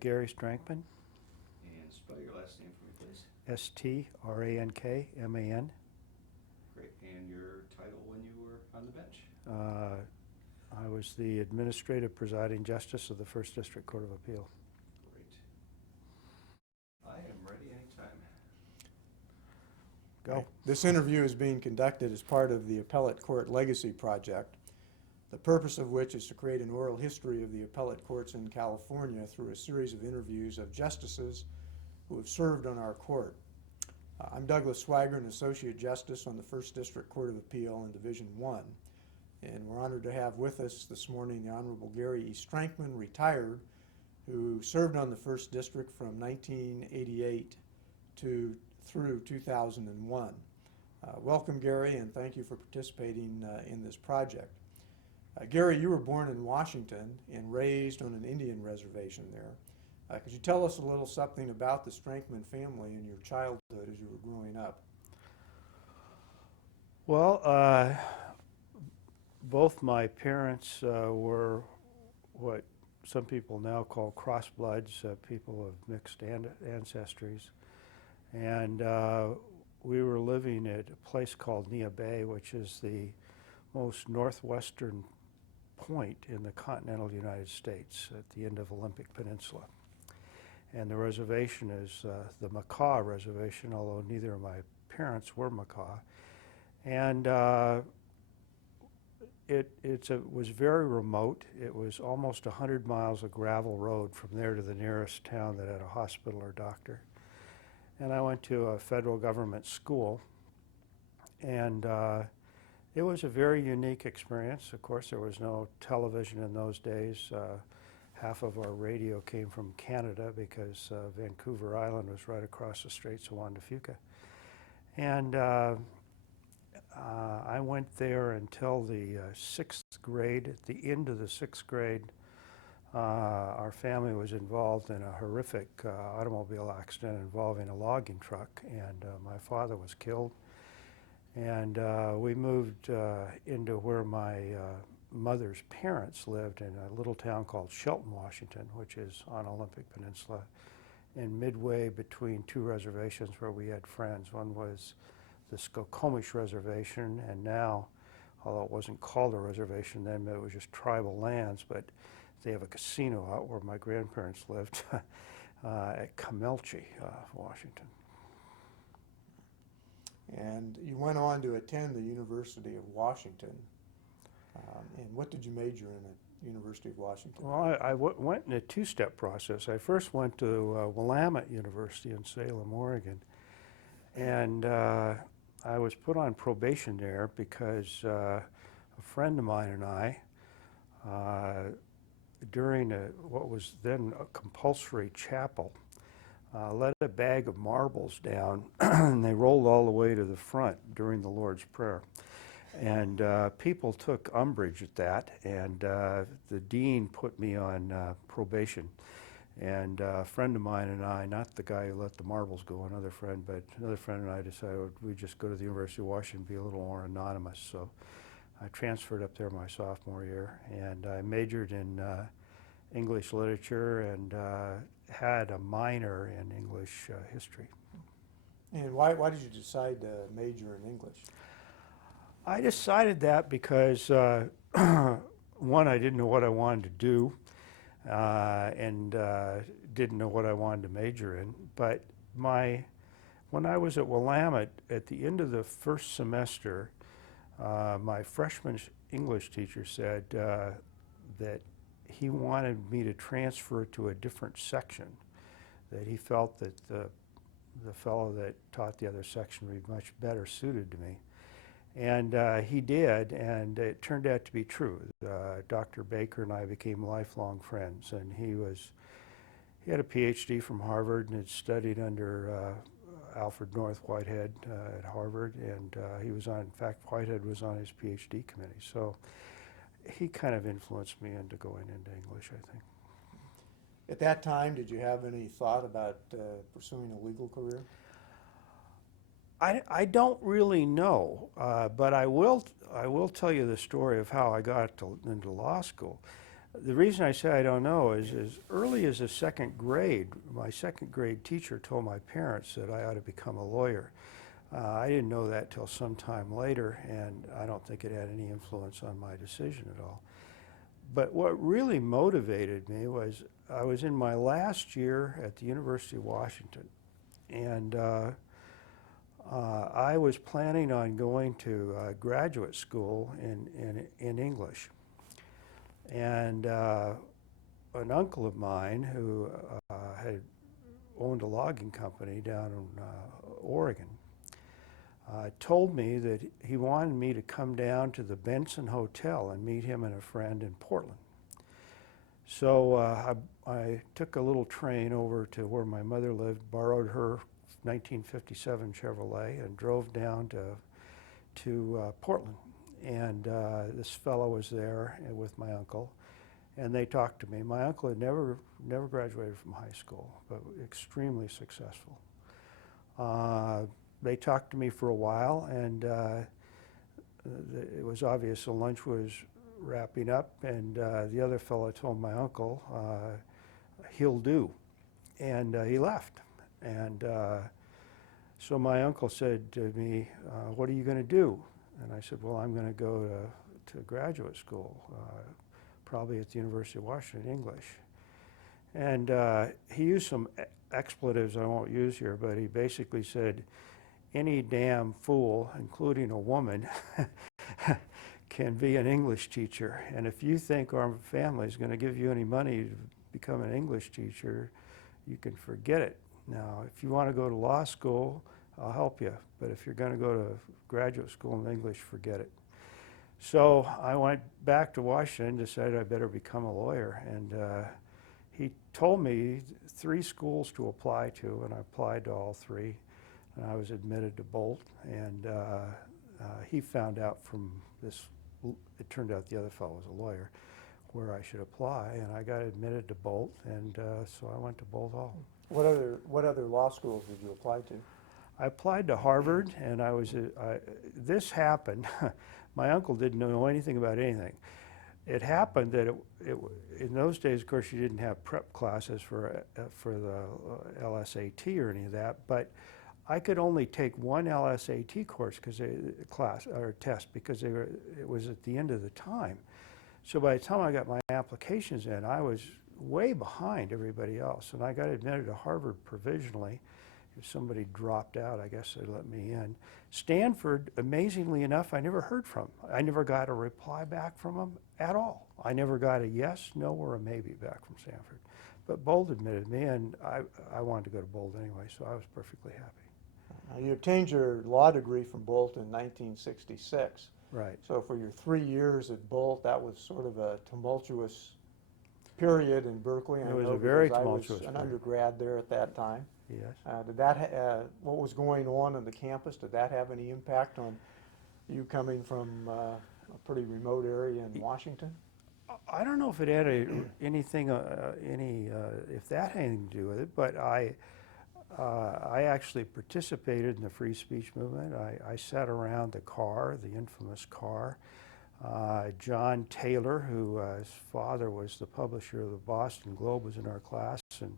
Gary Strankman, And spell your last name for me, please. Strankman. Great. And your title when you were on the bench? I was the Administrative Presiding Justice of the First District Court of Appeal. Great. I am ready anytime. Go. This interview is being conducted as part of the Appellate Court Legacy Project, the purpose of which is to create an oral history of the appellate courts in California through a series of interviews of justices who have served on our court. I'm Douglas Swigert, an Associate Justice on the First District Court of Appeal in Division I, and we're honored to have with us this morning the Honorable Gary E. Strankman, retired, who served on the First District from 1988 through 2001. Welcome, Gary, and thank you for participating in this project. Gary, you were born in Washington and raised on an Indian reservation there. Could you tell us a little something about the Strankman family and your childhood as you were growing up? Well, both my parents were what some people now call cross-bloods, people of mixed ancestries. And we were living at a place called Nia Bay, which is the most northwestern point in the continental United States at the end of Olympic Peninsula. And the reservation is the Makah Reservation, although neither of my parents were Makah. And it was very remote. It was almost 100 miles of gravel road from there to the nearest town that had a hospital or doctor. And I went to a federal government school, and it was a very unique experience. Of course, there was no television in those days. Half of our radio came from Canada because Vancouver Island was right across the Straits of Juan de Fuca. And I went there until the 6th grade. At the end of the 6th grade, our family was involved in a horrific automobile accident involving a logging truck, and my father was killed. And we moved into where my mother's parents lived in a little town called Shelton, Washington, which is on Olympic Peninsula, and midway between two reservations where we had friends. One was the Skokomish Reservation, and now, although it wasn't called a reservation then, it was just tribal lands, but they have a casino out where my grandparents lived at Camelchi, Washington. And you went on to attend the University of Washington. And what did you major in at University of Washington? Well, I went in a two-step process. I first went to Willamette University in Salem, Oregon. And I was put on probation there because a friend of mine and I, during what was then a compulsory chapel, let a bag of marbles down, and they rolled all the way to the front during the Lord's Prayer. And people took umbrage at that, and the dean put me on probation. And a friend of mine and I, not the guy who let the marbles go, another friend, but another friend and I decided we'd just go to the University of Washington and be a little more anonymous. So I transferred up there my sophomore year, and I majored in English literature and had a minor in English history. And why did you decide to major in English? I decided that because, one, I didn't know what I wanted to do, and didn't know what I wanted to major in. But when I was at Willamette, at the end of the first semester, my freshman English teacher said that he wanted me to transfer to a different section, that he felt that the fellow that taught the other section would be much better suited to me. And he did, and it turned out to be true. Dr. Baker and I became lifelong friends, and he had a PhD from Harvard and had studied under Alfred North Whitehead at Harvard, and in fact, Whitehead was on his PhD committee. So he kind of influenced me into going into English, I think. At that time, did you have any thought about pursuing a legal career? I don't really know, but I will tell you the story of how I got into law school. The reason I say I don't know is as early as the second grade, my second grade teacher told my parents that I ought to become a lawyer. I didn't know that till sometime later, and I don't think it had any influence on my decision at all. But what really motivated me was I was in my last year at the University of Washington, and I was planning on going to graduate school in English. And an uncle of mine who had owned a logging company down in Oregon told me that he wanted me to come down to the Benson Hotel and meet him and a friend in Portland. So I took a little train over to where my mother lived, borrowed her 1957 Chevrolet, and drove down to Portland. And this fellow was there with my uncle, and they talked to me. My uncle had never graduated from high school, but extremely successful. They talked to me for a while, and it was obvious the lunch was wrapping up, and the other fellow told my uncle, he'll do, and he left. And so my uncle said to me, what are you going to do? And I said, well, I'm going to go to graduate school, probably at the University of Washington, English. And he used some expletives I won't use here, but he basically said, any damn fool, including a woman, can be an English teacher. And if you think our family is going to give you any money to become an English teacher, you can forget it. Now, if you want to go to law school, I'll help you. But if you're going to go to graduate school in English, forget it. So I went back to Washington, decided I better become a lawyer. And he told me 3 schools to apply to, and I applied to all 3. And I was admitted to Bolt. And he found out from this, it turned out the other fellow was a lawyer, where I should apply. And I got admitted to Bolt, and so I went to Bolt Hall. What other law schools did you apply to? I applied to Harvard, and this happened. My uncle didn't know anything about anything. It happened that in those days, of course, you didn't have prep classes for the LSAT or any of that, but I could only take one LSAT course test because it was at the end of the time. So by the time I got my applications in, I was way behind everybody else, and I got admitted to Harvard provisionally. If somebody dropped out, I guess they let me in. Stanford, amazingly enough, I never heard from. I never got a reply back from them at all. I never got a yes, no, or a maybe back from Stanford. But Bolt admitted me, and I wanted to go to Bolt anyway, so I was perfectly happy. Now, you obtained your law degree from Bolt in 1966. Right. So for your 3 years at Bolt, that was sort of a tumultuous period in Berkeley. It was a very tumultuous I was an period. undergrad there at that time. Yes. What was going on the campus, did that have any impact on you coming from a pretty remote area in Washington? I don't know if it had anything, if that had anything to do with it, but I actually participated in the free speech movement. I sat around the car, the infamous car. John Taylor, whose father was the publisher of the Boston Globe, was in our class, and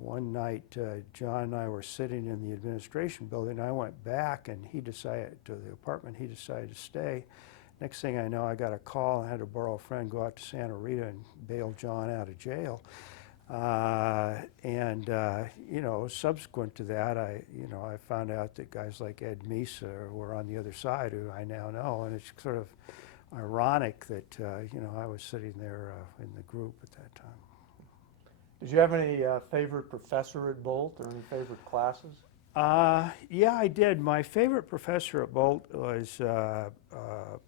one night John and I were sitting in the administration building. I went back, and he decided to the apartment. He decided to stay. Next thing I know, I got a call. I had to borrow a friend, go out to Santa Rita and bail John out of jail. Subsequent to that, I found out that guys like Ed Meese were on the other side, who I now know, and it's sort of ironic that I was sitting there in the group at that time. Did you have any favorite professor at Bolt or any favorite classes? Yeah, I did. My favorite professor at Bolt was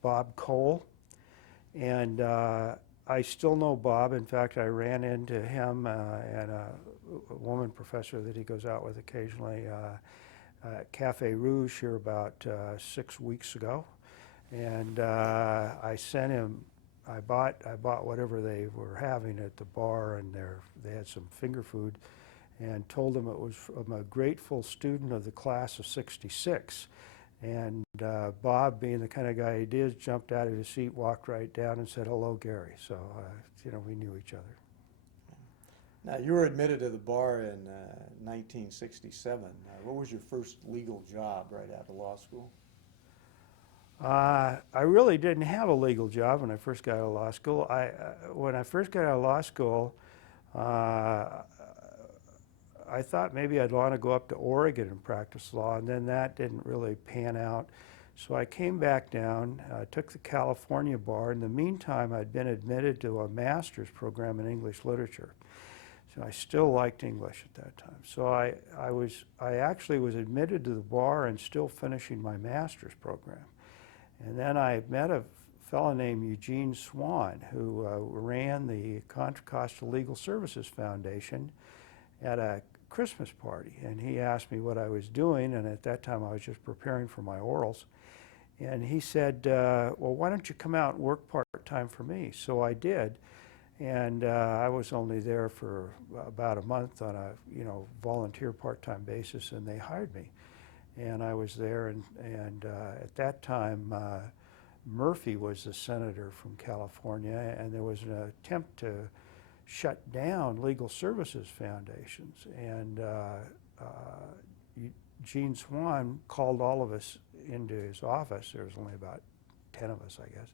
Bob Cole, and I still know Bob. In fact, I ran into him and a woman professor that he goes out with occasionally at Cafe Rouge here about 6 weeks ago, and I sent him. I bought whatever they were having at the bar, and they had some finger food, and told them it was from a grateful student of the class of '66. And Bob, being the kind of guy he did, jumped out of his seat, walked right down and said, "Hello, Gary." So, we knew each other. Now, you were admitted to the bar in 1967. What was your first legal job right out of law school? I really didn't have a legal job when I first got out of law school. When I first got out of law school, I thought maybe I'd want to go up to Oregon and practice law, and then that didn't really pan out. So I came back down, took the California bar. In the meantime, I'd been admitted to a master's program in English literature. So I still liked English at that time. So I actually was admitted to the bar and still finishing my master's program. And then I met a fellow named Eugene Swan, who ran the Contra Costa Legal Services Foundation at a Christmas party. And he asked me what I was doing, and at that time I was just preparing for my orals. And he said, well, why don't you come out and work part-time for me? So I did. And I was only there for about a month on a volunteer part-time basis, and they hired me. And I was there, and at that time, Murphy was the senator from California, and there was an attempt to shut down legal services foundations. And Gene Swan called all of us into his office. There was only about 10 of us, I guess.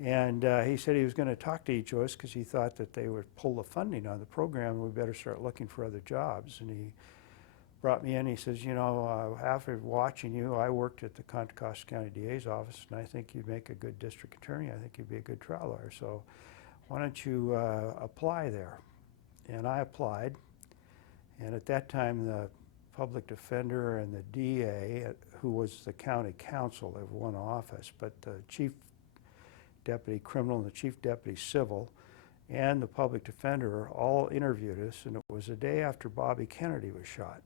And he said he was going to talk to each of us because he thought that they would pull the funding on the program and we better start looking for other jobs. And he brought me in. He says, after watching you, I worked at the Contra Costa County DA's office, and I think you'd make a good district attorney. I think you'd be a good trial lawyer. So why don't you apply there? And I applied. And at that time, the public defender and the DA, who was the county counsel of one office, but the chief deputy criminal and the chief deputy civil and the public defender all interviewed us, and it was the day after Bobby Kennedy was shot.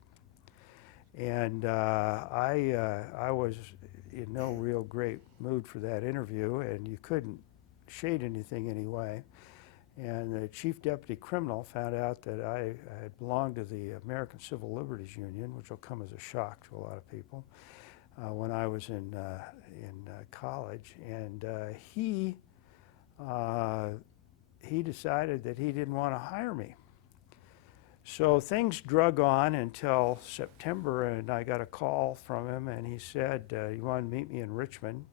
And I was in no real great mood for that interview, and you couldn't shade anything anyway. And the chief deputy criminal found out that I had belonged to the American Civil Liberties Union, which will come as a shock to a lot of people, when I was in college. And he decided that he didn't want to hire me. So things drug on until September, and I got a call from him, and he said he wanted to meet me in Richmond.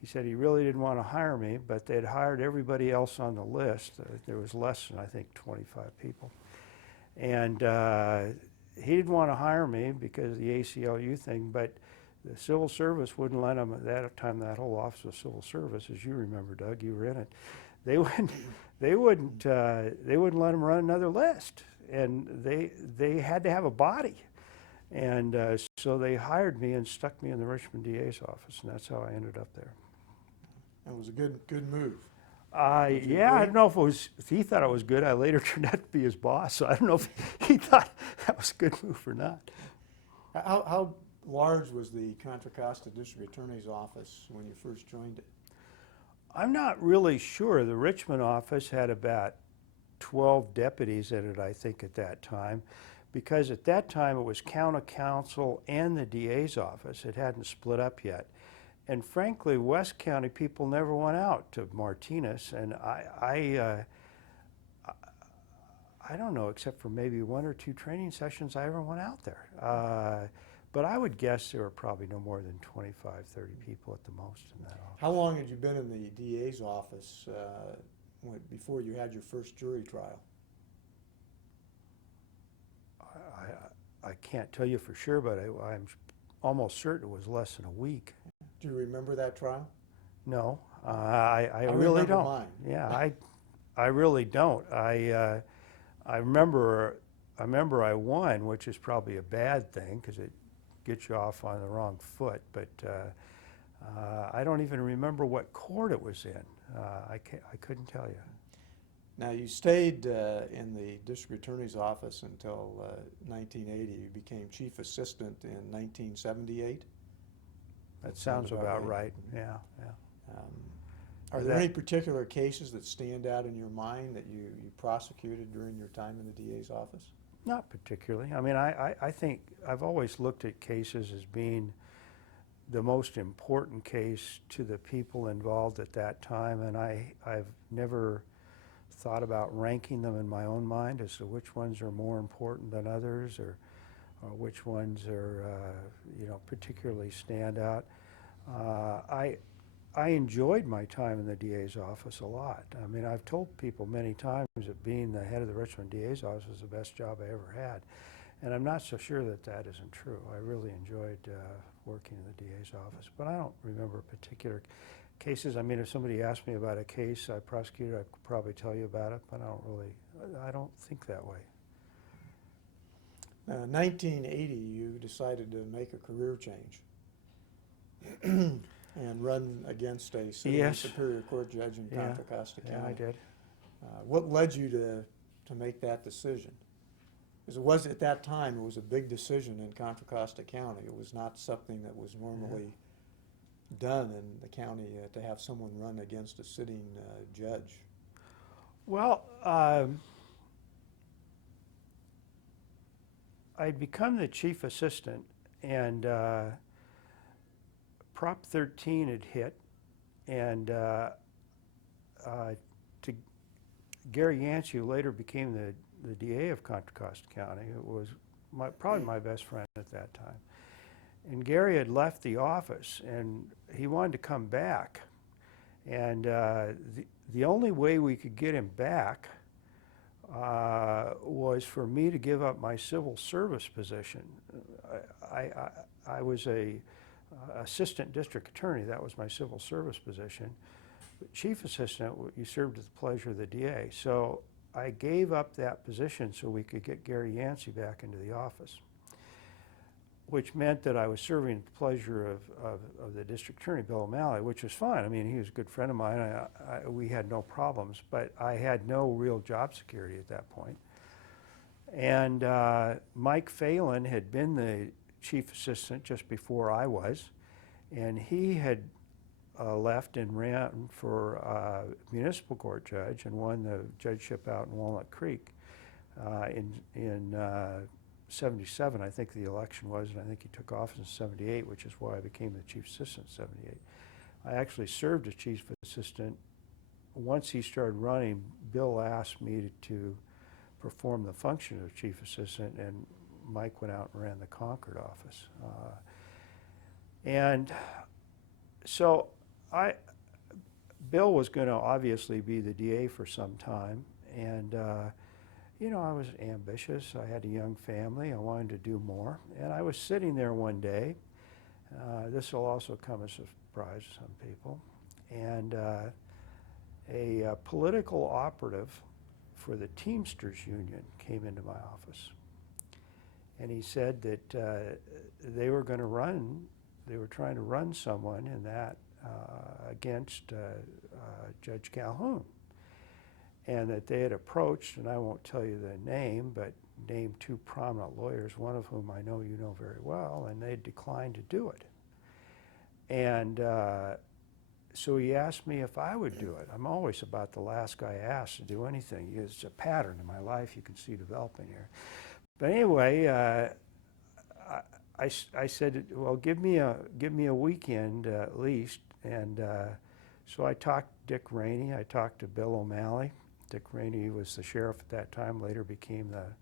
He said he really didn't want to hire me, but they'd hired everybody else on the list. There was less than, I think, 25 people. And he didn't want to hire me because of the ACLU thing, but the civil service wouldn't let him. At that time, that whole office of civil service, as you remember, Doug, you were in it. They wouldn't let him run another list, and they had to have a body. And so they hired me and stuck me in the Richmond DA's office, and that's how I ended up there. That was a good move. Yeah, I don't know if he thought it was good. I later turned out to be his boss, so I don't know if he thought that was a good move or not. How large was the Contra Costa District Attorney's office when you first joined it? I'm not really sure. The Richmond office had about 12 deputies in it, I think, at that time, because at that time it was county counsel and the DA's office. It hadn't split up yet. And frankly, West County people never went out to Martinez, and I don't know, except for maybe 1 or 2 training sessions, I ever went out there. But I would guess there were probably no more than 25, 30 people at the most in that office. How long had you been in the DA's office before you had your first jury trial? I can't tell you for sure, but I'm almost certain it was less than a week. Do you remember that trial? No, I really remember don't. mine. Yeah, I really don't. I remember I won, which is probably a bad thing because it gets you off on the wrong foot. But I don't even remember what court it was in. I couldn't tell you. Now, you stayed in the district attorney's office until 1980. You became chief assistant in 1978. That sounds about right. Yeah. Are there any particular cases that stand out in your mind that you prosecuted during your time in the DA's office? Not particularly. I mean, I think I've always looked at cases as being the most important case to the people involved at that time, and I've never thought about ranking them in my own mind as to which ones are more important than others, or which ones are, particularly stand out. I enjoyed my time in the DA's office a lot. I mean, I've told people many times that being the head of the Richmond DA's office was the best job I ever had. And I'm not so sure that that isn't true. I really enjoyed working in the DA's office, but I don't remember particular cases. I mean, if somebody asked me about a case I prosecuted, I could probably tell you about it, but I don't think that way. Now, in 1980, you decided to make a career change and run against a sitting Yes. Superior Court judge in Yeah. Contra Costa County. Yeah, I did. What led you to make that decision? Because it was, at that time, it was a big decision in Contra Costa County. It was not something that was normally done in the county, to have someone run against a sitting judge. Well, I'd become the chief assistant, and Prop 13 had hit, and Gary Yancey, who later became the DA of Contra Costa County, it was probably my best friend at that time. And Gary had left the office, and he wanted to come back. And the only way we could get him back was for me to give up my civil service position. I was a assistant district attorney. That was my civil service position. But chief assistant, you served at the pleasure of the DA. So I gave up that position so we could get Gary Yancey back into the office, which meant that I was serving at the pleasure of the district attorney, Bill O'Malley, which was fine. I mean, he was a good friend of mine. We had no problems, but I had no real job security at that point. And Mike Phelan had been the chief assistant just before I was, and he had left and ran for municipal court judge and won the judgeship out in Walnut Creek in 77, I think the election was, and I think he took office in 78, which is why I became the chief assistant in 78. I actually served as chief assistant. Once he started running, Bill asked me to perform the function of chief assistant, and Mike went out and ran the Concord office. And so Bill was going to obviously be the DA for some time, and I was ambitious. I had a young family. I wanted to do more. And I was sitting there one day. This will also come as a surprise to some people. And a political operative for the Teamsters Union came into my office. And he said that they were trying to run someone in that against Judge Calhoun. And that they had approached, and I won't tell you the name, but named two prominent lawyers, one of whom I know you know very well, and they declined to do it. And so he asked me if I would do it. I'm always about the last guy asked to do anything. It's a pattern in my life you can see developing here. But anyway, I said, well, give me a weekend at least. And so I talked to Dick Rainey. I talked to Bill O'Malley. Dick Rainey was the sheriff at that time, later became the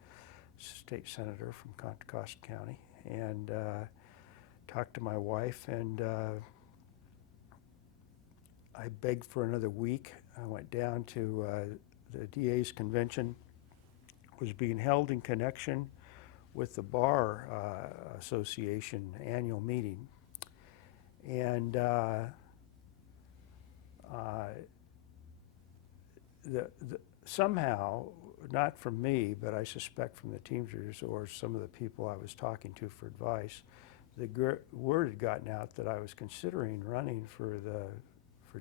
state senator from Contra Costa County, and talked to my wife, and I begged for another week. I went down to the DA's convention. It was being held in connection with the Bar Association annual meeting, and somehow, not from me, but I suspect from the Teamsters or some of the people I was talking to for advice, the word had gotten out that I was considering running for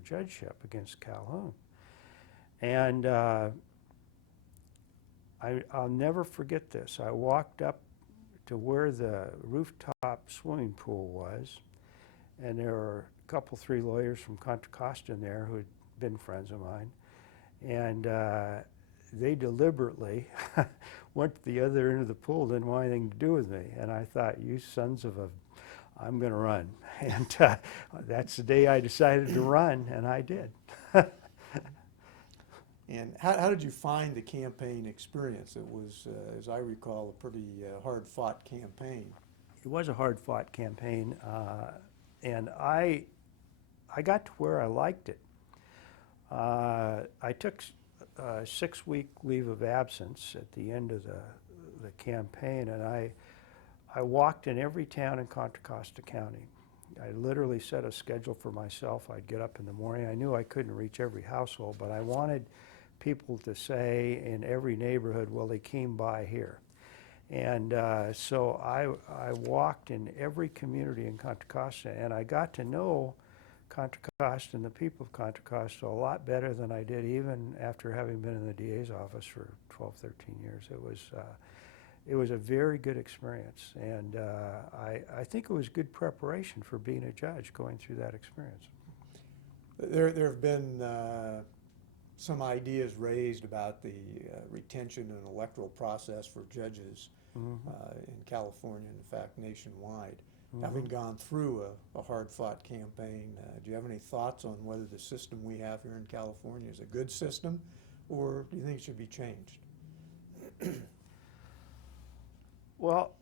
judgeship against Calhoun. And I'll never forget this. I walked up to where the rooftop swimming pool was, and there were a couple, three lawyers from Contra Costa in there who had been friends of mine. And they deliberately went to the other end of the pool, didn't want anything to do with me. And I thought, you sons of a... I'm going to run. And that's the day I decided to run, and I did. And how did you find the campaign experience? It was, as I recall, a pretty hard-fought campaign. It was a hard-fought campaign, and I got to where I liked it. I took a 6-week leave of absence at the end of the campaign, and I walked in every town in Contra Costa County. I literally set a schedule for myself. I'd get up in the morning. I knew I couldn't reach every household, but I wanted people to say in every neighborhood, well, they came by here. And so I walked in every community in Contra Costa, and I got to know Contra Costa and the people of Contra Costa a lot better than I did even after having been in the DA's office for 12, 13 years. It was a very good experience, and I think it was good preparation for being a judge, going through that experience. There have been some ideas raised about the retention and electoral process for judges in California, and in fact nationwide. Having gone through a hard-fought campaign, do you have any thoughts on whether the system we have here in California is a good system, or do you think it should be changed? Well,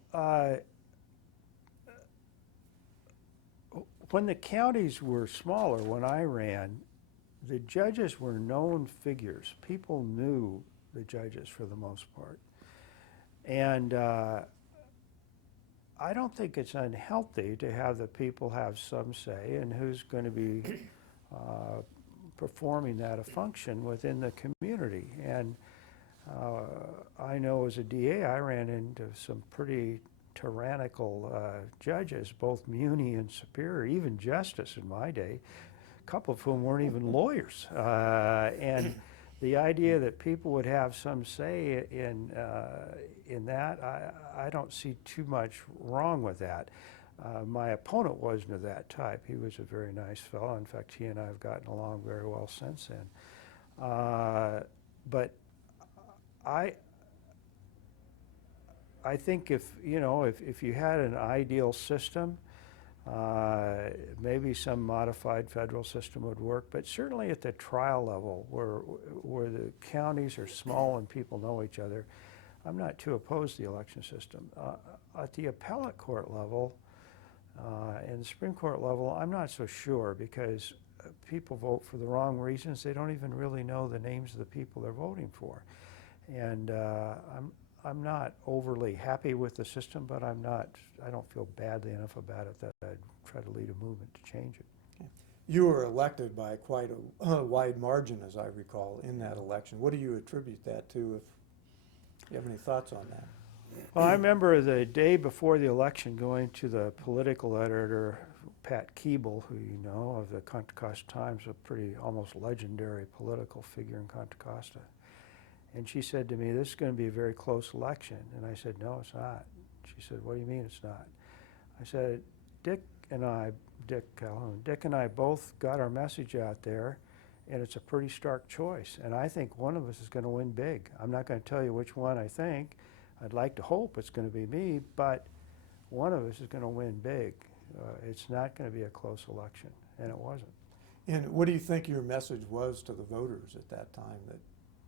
when the counties were smaller, when I ran, the judges were known figures. People knew the judges for the most part. And I don't think it's unhealthy to have the people have some say in who's going to be performing that function within the community. And I know as a DA, I ran into some pretty tyrannical judges, both muni and superior, even justice in my day, a couple of whom weren't even lawyers. And the idea that people would have some say in that, I don't see too much wrong with that. My opponent wasn't of that type. He was a very nice fellow. In fact, he and I have gotten along very well since then. But I think if you had an ideal system, maybe some modified federal system would work, but certainly at the trial level where the counties are small and people know each other, I'm not too opposed to the election system. At the appellate court level and the Supreme Court level, I'm not so sure, because people vote for the wrong reasons. They don't even really know the names of the people they're voting for. And I'm not overly happy with the system, but I don't feel badly enough about it that I'd try to lead a movement to change it. You were elected by quite a wide margin, as I recall, in that election. What do you attribute that to, if you have any thoughts on that? Well, I remember the day before the election going to the political editor, Pat Keeble, who you know, of the Contra Costa Times, a pretty almost legendary political figure in Contra Costa. And she said to me, this is going to be a very close election. And I said, no, it's not. She said, what do you mean it's not? I said, Dick Calhoun and I both got our message out there, and it's a pretty stark choice. And I think one of us is going to win big. I'm not going to tell you which one I think. I'd like to hope it's going to be me, but one of us is going to win big. It's not going to be a close election, and it wasn't. And what do you think your message was to the voters at that time that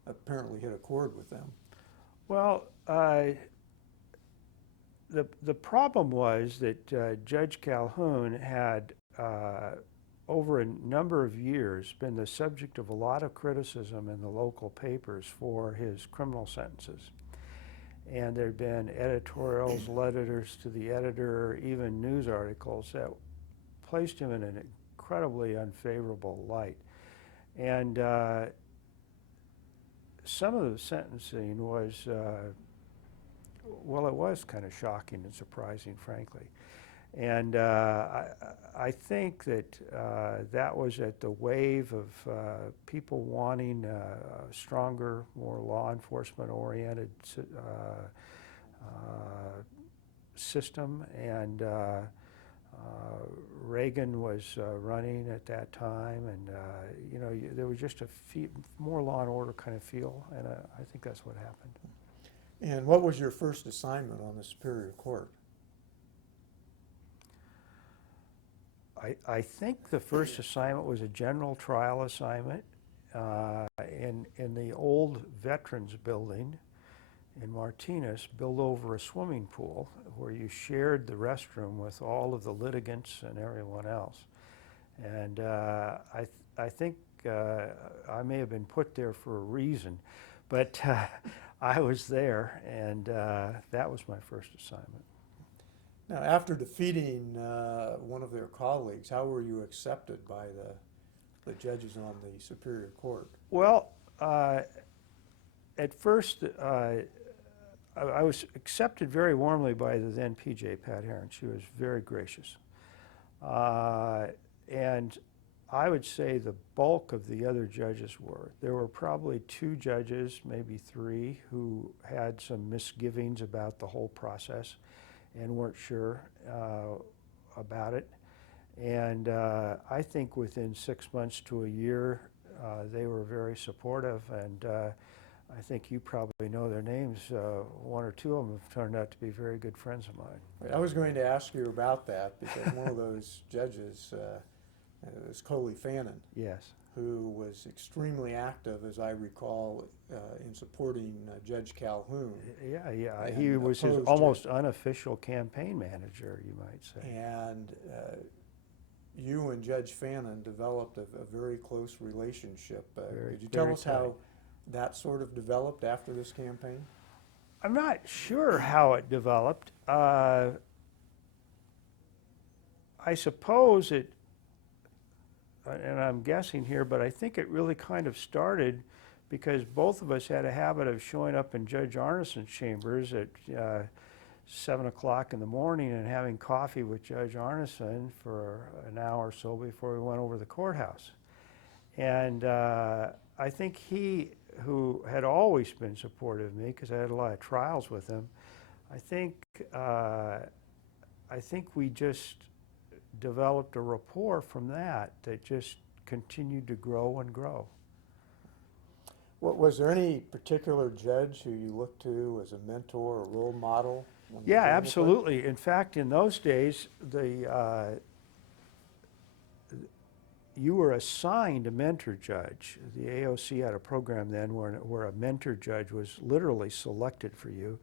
apparently hit a chord with them? Well, the problem was that Judge Calhoun had, over a number of years, been the subject of a lot of criticism in the local papers for his criminal sentences. And there had been editorials, letters to the editor, even news articles that placed him in an incredibly unfavorable light. And some of the sentencing was, well, it was kind of shocking and surprising, frankly. And I think that that was at the wave of people wanting a stronger, more law enforcement-oriented system. And Reagan was running at that time, and there was just a more law and order kind of feel, and I think that's what happened. And what was your first assignment on the Superior Court? I think the first assignment was a general trial assignment in the old Veterans Building in Martinez, built over a swimming pool where you shared the restroom with all of the litigants and everyone else. And I think I may have been put there for a reason, but I was there, and that was my first assignment. Now, after defeating one of their colleagues, how were you accepted by the judges on the Superior Court? Well, at first, I was accepted very warmly by the then PJ Pat Heron. She was very gracious. And I would say the bulk of the other judges were. There were probably 2 judges, maybe 3, who had some misgivings about the whole process and weren't sure about it. And I think within 6 months to a year, they were very supportive, and I think you probably know their names. 1 or 2 of them have turned out to be very good friends of mine. I was going to ask you about that because one of those judges was Coley Fannin. Yes. Who was extremely active, as I recall, in supporting Judge Calhoun. Yeah. He was his almost unofficial campaign manager, you might say. And you and Judge Fannin developed a very close relationship. Could you tell us how that sort of developed after this campaign? I'm not sure how it developed. I suppose it, and I'm guessing here, but I think it really kind of started because both of us had a habit of showing up in Judge Arneson's chambers at 7 o'clock in the morning and having coffee with Judge Arneson for an hour or so before we went over to the courthouse. And I think he, who had always been supportive of me because I had a lot of trials with him, I think we just developed a rapport from that just continued to grow and grow. Was there any particular judge who you looked to as a mentor or role model? Yeah, absolutely. In fact, in those days, you were assigned a mentor judge. The AOC had a program then where a mentor judge was literally selected for you.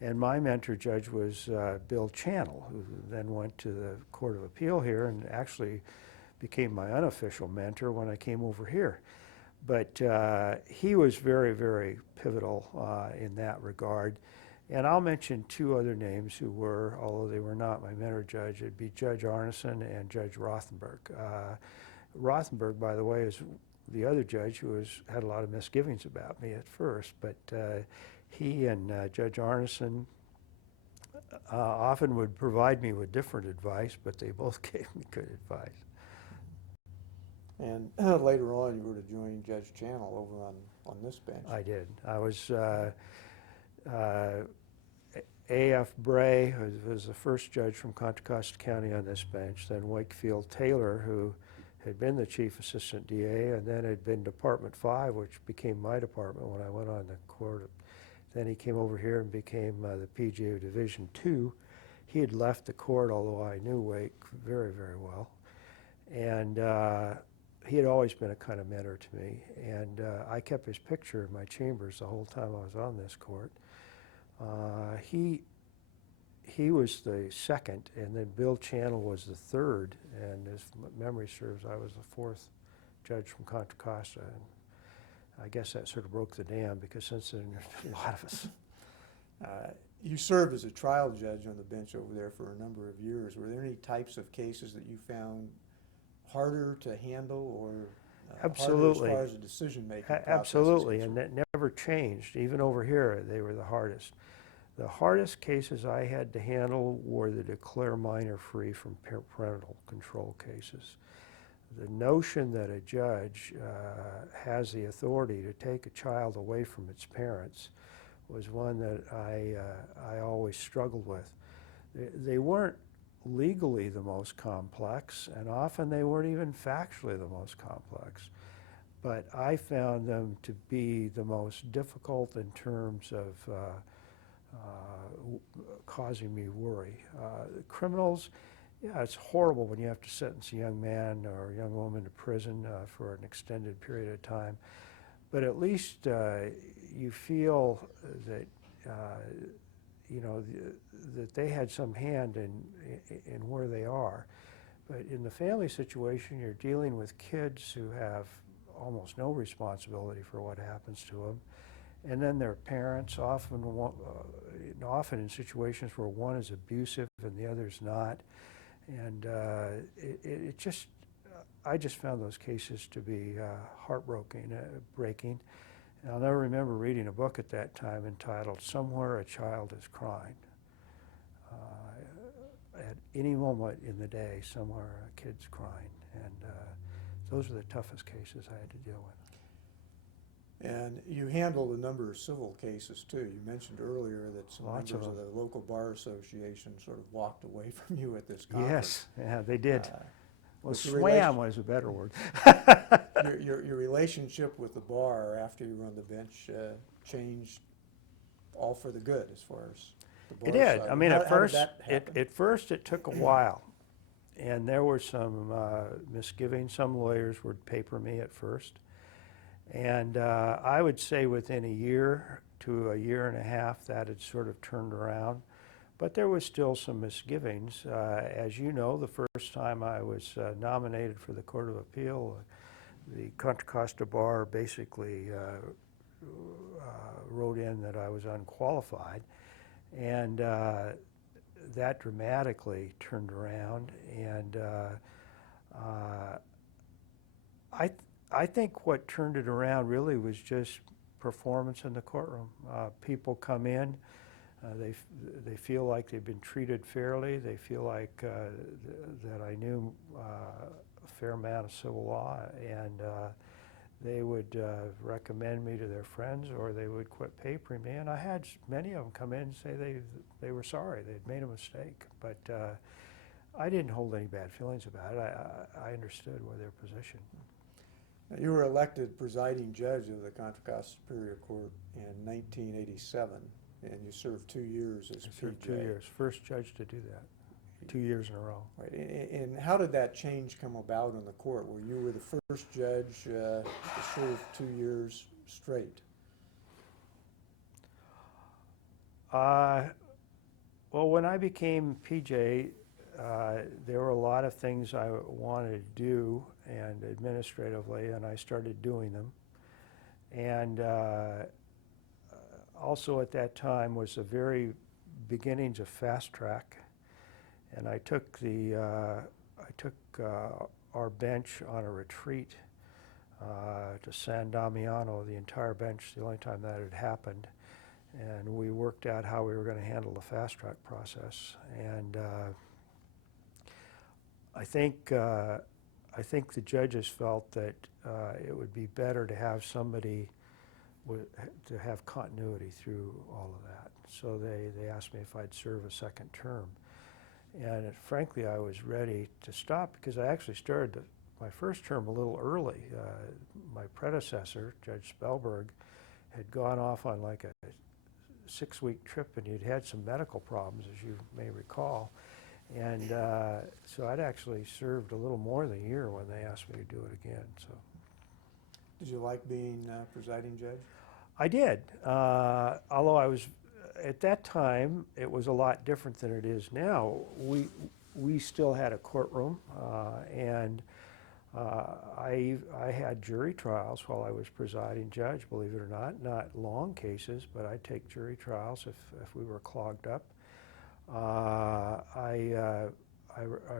And my mentor judge was Bill Channel, who then went to the Court of Appeal here and actually became my unofficial mentor when I came over here. But he was very, very pivotal in that regard. And I'll mention 2 other names who were, although they were not my mentor judge. It'd be Judge Arneson and Judge Rothenberg. Rothenberg, by the way, is the other judge who had a lot of misgivings about me at first, but he and Judge Arneson often would provide me with different advice, but they both gave me good advice. And later on, you were to join Judge Channel over on this bench. I did. I was A.F. Bray, who was the first judge from Contra Costa County on this bench, then Wakefield Taylor, who had been the chief assistant DA and then had been Department 5, which became my department when I went on the court. Then he came over here and became the PJ of Division 2. He had left the court, although I knew Wake very, very well. And he had always been a kind of mentor to me. And I kept his picture in my chambers the whole time I was on this court. He was the second, and then Bill Channel was the third, and as memory serves, I was the 4th judge from Contra Costa. And I guess that sort of broke the dam, because since then there's a lot of us. You served as a trial judge on the bench over there for a number of years. Were there any types of cases that you found harder to handle or Absolutely. harder as far as the decision-making process? Absolutely, and that never changed. Even over here, they were the hardest. The hardest cases I had to handle were the declare minor free from parental control cases. The notion that a judge has the authority to take a child away from its parents was one that I always struggled with. They weren't legally the most complex, and often they weren't even factually the most complex. But I found them to be the most difficult in terms of causing me worry. Criminals, Yeah, it's horrible when you have to sentence a young man or a young woman to prison for an extended period of time. But at least you feel that that they had some hand in where they are. But in the family situation, you're dealing with kids who have almost no responsibility for what happens to them, and then their parents often in situations where one is abusive and the other's not, and it just I just found those cases to be heartbreaking, breaking. And I'll never remember reading a book at that time entitled "Somewhere a Child is Crying." At any moment in the day, somewhere a kid's crying, and those are the toughest cases I had to deal with. And you handled a number of civil cases too. You mentioned earlier that some Lots of members of them. the local bar association sort of walked away from you at this conference. Yes, yeah, they did. Well, with your swam was a better word. Your relationship with the bar after you were on the bench changed all for the good as far as the bar It did. side. I mean, How at did first, that happen? at first it took a while, and there were some misgivings. Some lawyers would paper me at first, and I would say within a year to a year and a half that had sort of turned around. But there was still some misgivings. As you know, the first time I was nominated for the Court of Appeal, the Contra Costa Bar basically wrote in that I was unqualified, and that dramatically turned around. And I think what turned it around really was just performance in the courtroom. People come in. They feel like they've been treated fairly. They feel like that I knew a fair amount of civil law, and they would recommend me to their friends, or they would quit papering me. And I had many of them come in and say they were sorry, they'd made a mistake. But I didn't hold any bad feelings about it. I understood their position. You were elected presiding judge of the Contra Costa Superior Court in 1987. And you served 2 years as I served PJ. 2 years, first judge to do that, 2 years in a row. Right. And how did that change come about in the court, where you were the first judge to serve 2 years straight? Well, when I became PJ, there were a lot of things I wanted to do, and administratively, and I started doing them. And also at that time was the very beginnings of Fast Track, and I took our bench on a retreat to San Damiano, the entire bench, the only time that had happened, and we worked out how we were going to handle the Fast Track process. And I think the judges felt that it would be better to have somebody to have continuity through all of that. So they asked me if I'd serve a second term. And frankly, I was ready to stop, because I actually started my first term a little early. My predecessor, Judge Spellberg, had gone off on like a 6-week trip, and he'd had some medical problems, as you may recall. And so I'd actually served a little more than a year when they asked me to do it again. So. Did you like being presiding judge? I did, although I was, at that time, it was a lot different than it is now. We still had a courtroom, and I had jury trials while I was presiding judge, believe it or not long cases, but I'd take jury trials if we were clogged up. I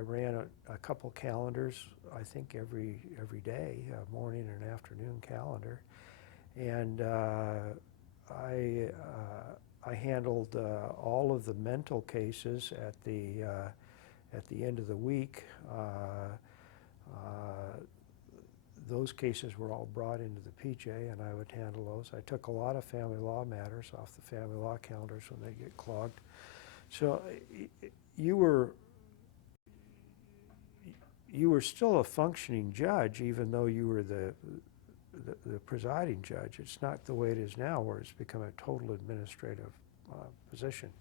ran a couple calendars, I think every day, a morning and an afternoon calendar, and I handled all of the mental cases at the end of the week. Those cases were all brought into the PJ, and I would handle those. I took a lot of family law matters off the family law calendars when they get clogged. So you were still a functioning judge, even though you were the presiding judge. It's not the way it is now, where it's become a total administrative position.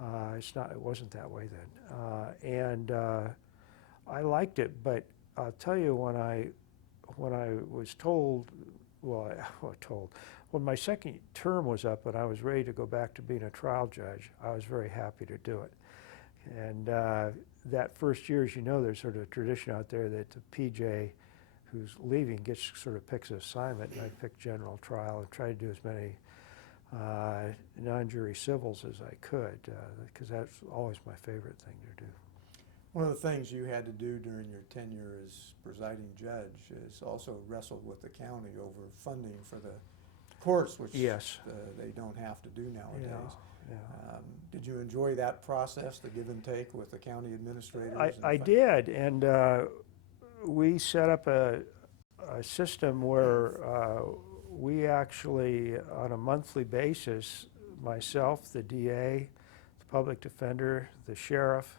It wasn't that way then. And I liked it, but I'll tell you, when I was told, when my second term was up and I was ready to go back to being a trial judge, I was very happy to do it. And that first year, as you know, there's sort of a tradition out there that the PJ who's leaving sort of picks an assignment, and I picked general trial and tried to do as many non-jury civils as I could, because that's always my favorite thing to do. One of the things you had to do during your tenure as presiding judge is also wrestle with the county over funding for the courts, which Yes. They don't have to do nowadays. Yeah. Did you enjoy that process, the give and take with the county administrators? I did, and we set up a system where we actually, on a monthly basis, myself, the DA, the public defender, the sheriff,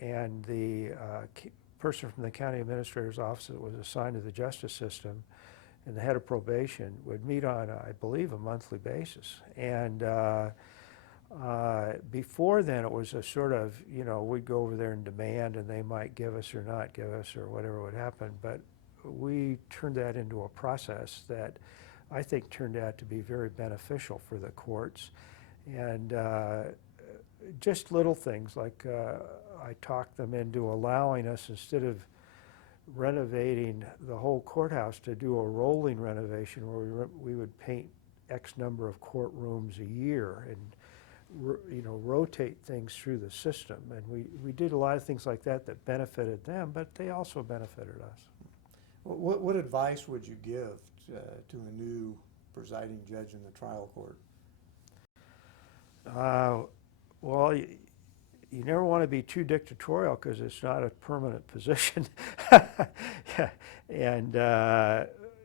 and the person from the county administrator's office that was assigned to the justice system, and the head of probation would meet on, I believe, a monthly basis. And before then, it was a sort of, we'd go over there and demand, and they might give us or not give us or whatever would happen. But we turned that into a process that I think turned out to be very beneficial for the courts. And just little things like I talked them into allowing us, instead of renovating the whole courthouse, to do a rolling renovation where we would paint X number of courtrooms a year and rotate things through the system. And we did a lot of things like that that benefited them, but they also benefited us. What advice would you give to a new presiding judge in the trial court? Well, you never want to be too dictatorial, because it's not a permanent position. And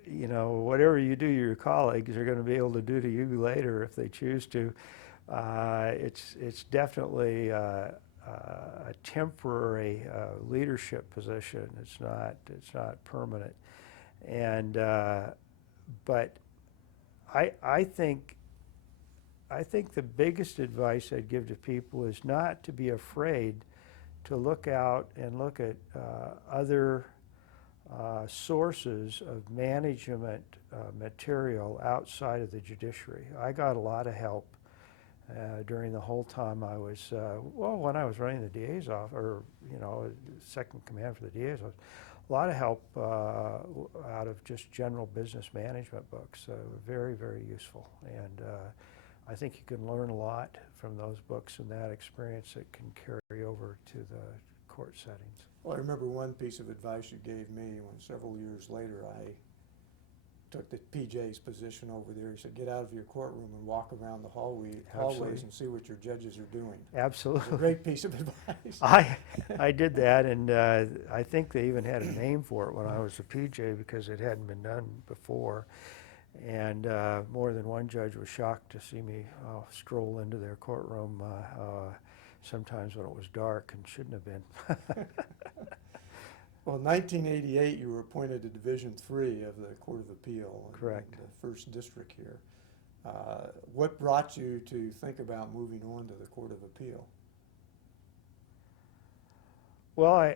whatever you do, your colleagues are going to be able to do to you later if they choose to. It's definitely a temporary leadership position. It's not permanent. And but I think the biggest advice I'd give to people is not to be afraid to look out and look at other sources of management material outside of the judiciary. I got a lot of help during the whole time I was, when I was running the DA's office, or, second command for the DA's office, a lot of help out of just general business management books. Very, very useful. And I think you can learn a lot from those books and that experience that can carry over to the court settings. Well, I remember one piece of advice you gave me when several years later I took the PJ's position over there. He said, get out of your courtroom and walk around the hallways and see what your judges are doing. Absolutely. It was a great piece of advice. I did that, and I think they even had a name for it when I was a PJ, because it hadn't been done before. And more than one judge was shocked to see me stroll into their courtroom sometimes when it was dark and shouldn't have been. Well, in 1988, you were appointed to Division III of the Court of Appeal. Correct. In the first district here. What brought you to think about moving on to the Court of Appeal? Well,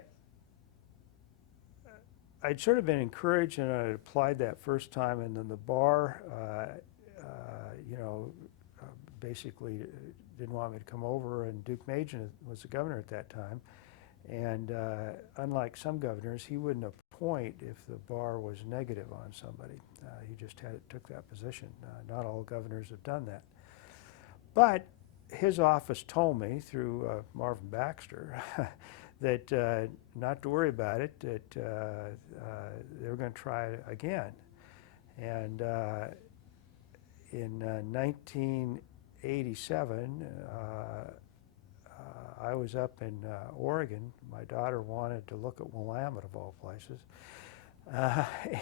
I'd sort of been encouraged, and I applied that first time, and then the bar, basically didn't want me to come over, and Duke Majan was the governor at that time. And unlike some governors, he wouldn't appoint if the bar was negative on somebody. He just took that position. Not all governors have done that. But his office told me through Marvin Baxter that not to worry about it, that they were going to try it again. And in 1987, I was up in Oregon. My daughter wanted to look at Willamette, of all places.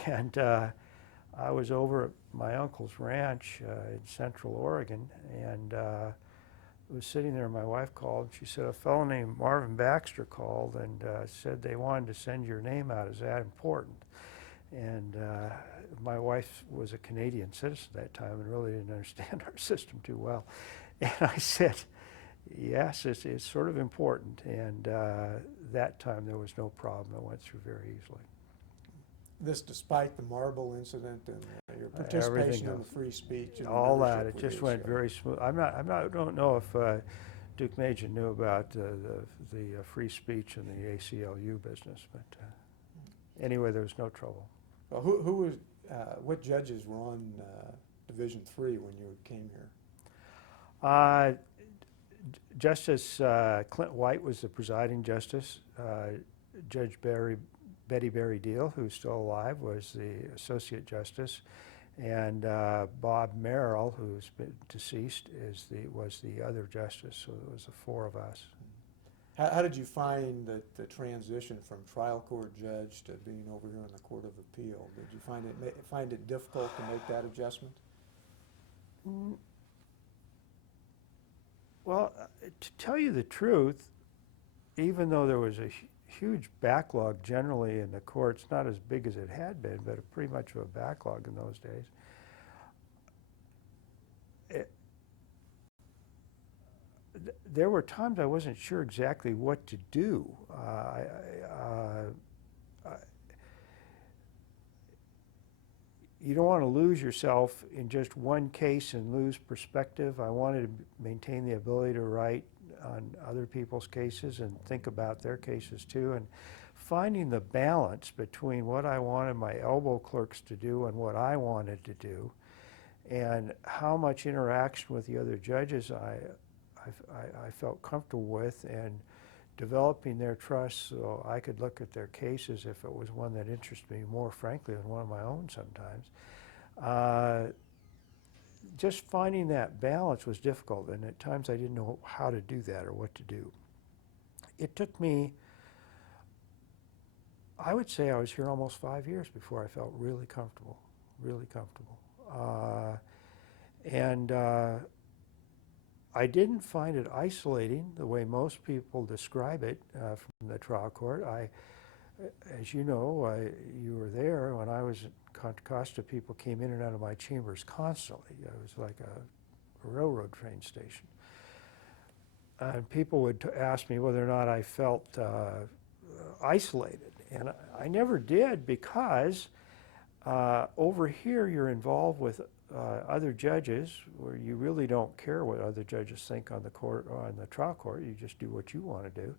And I was over at my uncle's ranch in Central Oregon, and was sitting there. My wife called, and she said, a fellow named Marvin Baxter called and said they wanted to send your name out. Is that important? And my wife was a Canadian citizen at that time and really didn't understand our system too well. And I said, yes, it's sort of important. And that time there was no problem. It went through very easily. This despite the marble incident and your Everything participation in the else. free speech and the All that, membership it just with went ACLU. very smooth. I don't know if Duke Majan knew about the free speech and the ACLU business, but anyway, there was no trouble. Well, what judges were on Division III when you came here? Justice Clint White was the presiding justice. Judge Betty Berry Deal, who's still alive, was the associate justice, and Bob Merrill, who's been deceased, was the other justice. So it was the four of us. How did you find the transition from trial court judge to being over here in the Court of Appeal? Did you find it difficult to make that adjustment? Well, to tell you the truth, even though there was a huge backlog generally in the courts, not as big as it had been, but pretty much of a backlog in those days, there were times I wasn't sure exactly what to do. You don't want to lose yourself in just one case and lose perspective. I wanted to maintain the ability to write on other people's cases and think about their cases too, and finding the balance between what I wanted my elbow clerks to do and what I wanted to do, and how much interaction with the other judges I felt comfortable with, and developing their trust so I could look at their cases if it was one that interested me more, frankly, than one of my own sometimes. Just finding that balance was difficult, and at times I didn't know how to do that or what to do. It took me, I would say I was here almost 5 years before I felt really comfortable, really comfortable. I didn't find it isolating the way most people describe it from the trial court. As you know, you were there when I was at Contra Costa. People came in and out of my chambers constantly. It was like a railroad train station. And people would ask me whether or not I felt isolated. And I never did, because over here you're involved with other judges where you really don't care what other judges think on the court or on the trial court. You just do what you want to do.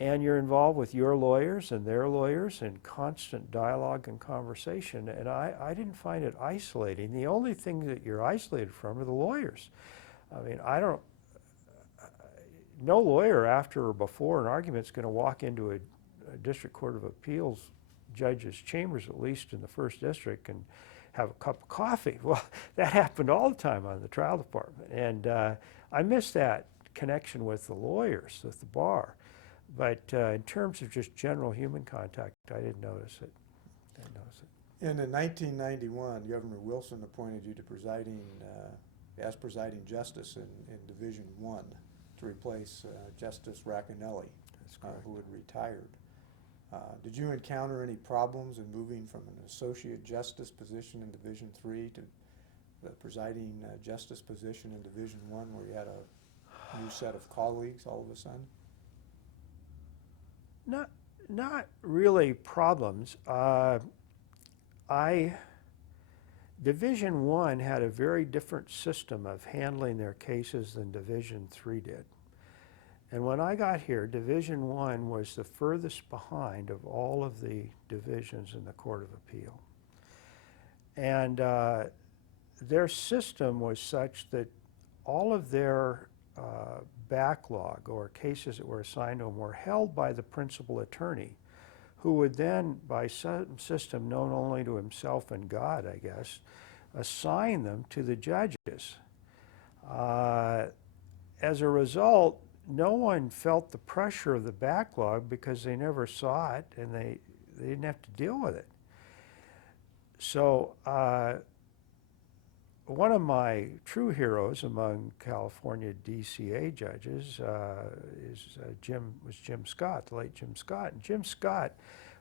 And you're involved with your lawyers and their lawyers in constant dialogue and conversation. And I didn't find it isolating. The only thing that you're isolated from are the lawyers. I mean, no lawyer after or before an argument is going to walk into a District Court of Appeals judge's chambers, at least in the first district, and have a cup of coffee. Well, that happened all the time on the trial department. And I missed that connection with the lawyers, with the bar. But in terms of just general human contact, I didn't notice it. And in 1991, Governor Wilson appointed you to as presiding justice in Division I to replace Justice Racanelli, who had retired. Did you encounter any problems in moving from an associate justice position in Division III to the presiding justice position in Division I, where you had a new set of colleagues all of a sudden? Not really problems. Division I had a very different system of handling their cases than Division III did. And when I got here, Division I was the furthest behind of all of the divisions in the Court of Appeal. And their system was such that all of their backlog or cases that were assigned to them were held by the principal attorney, who would then, by some system known only to himself and God, I guess, assign them to the judges. As a result, no one felt the pressure of the backlog because they never saw it and they didn't have to deal with it. So one of my true heroes among California DCA judges was Jim Scott, the late Jim Scott. And Jim Scott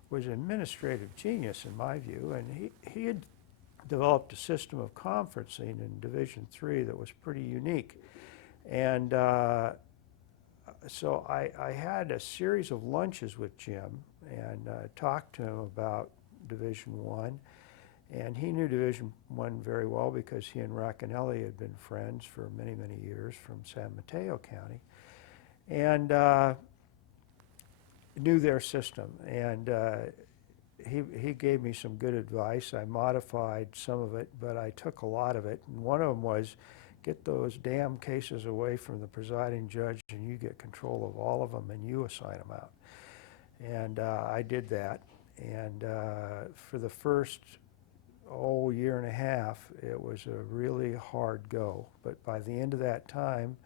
was an administrative genius in my view, and he had developed a system of conferencing in Division III that was pretty unique. And so I had a series of lunches with Jim and talked to him about Division I. And he knew Division I very well because he and Racanelli had been friends for many, many years from San Mateo County. And knew their system. And he gave me some good advice. I modified some of it, but I took a lot of it. And one of them was, get those damn cases away from the presiding judge and you get control of all of them and you assign them out. And I did that. And for the first year and a half, it was a really hard go. But by the end of that time,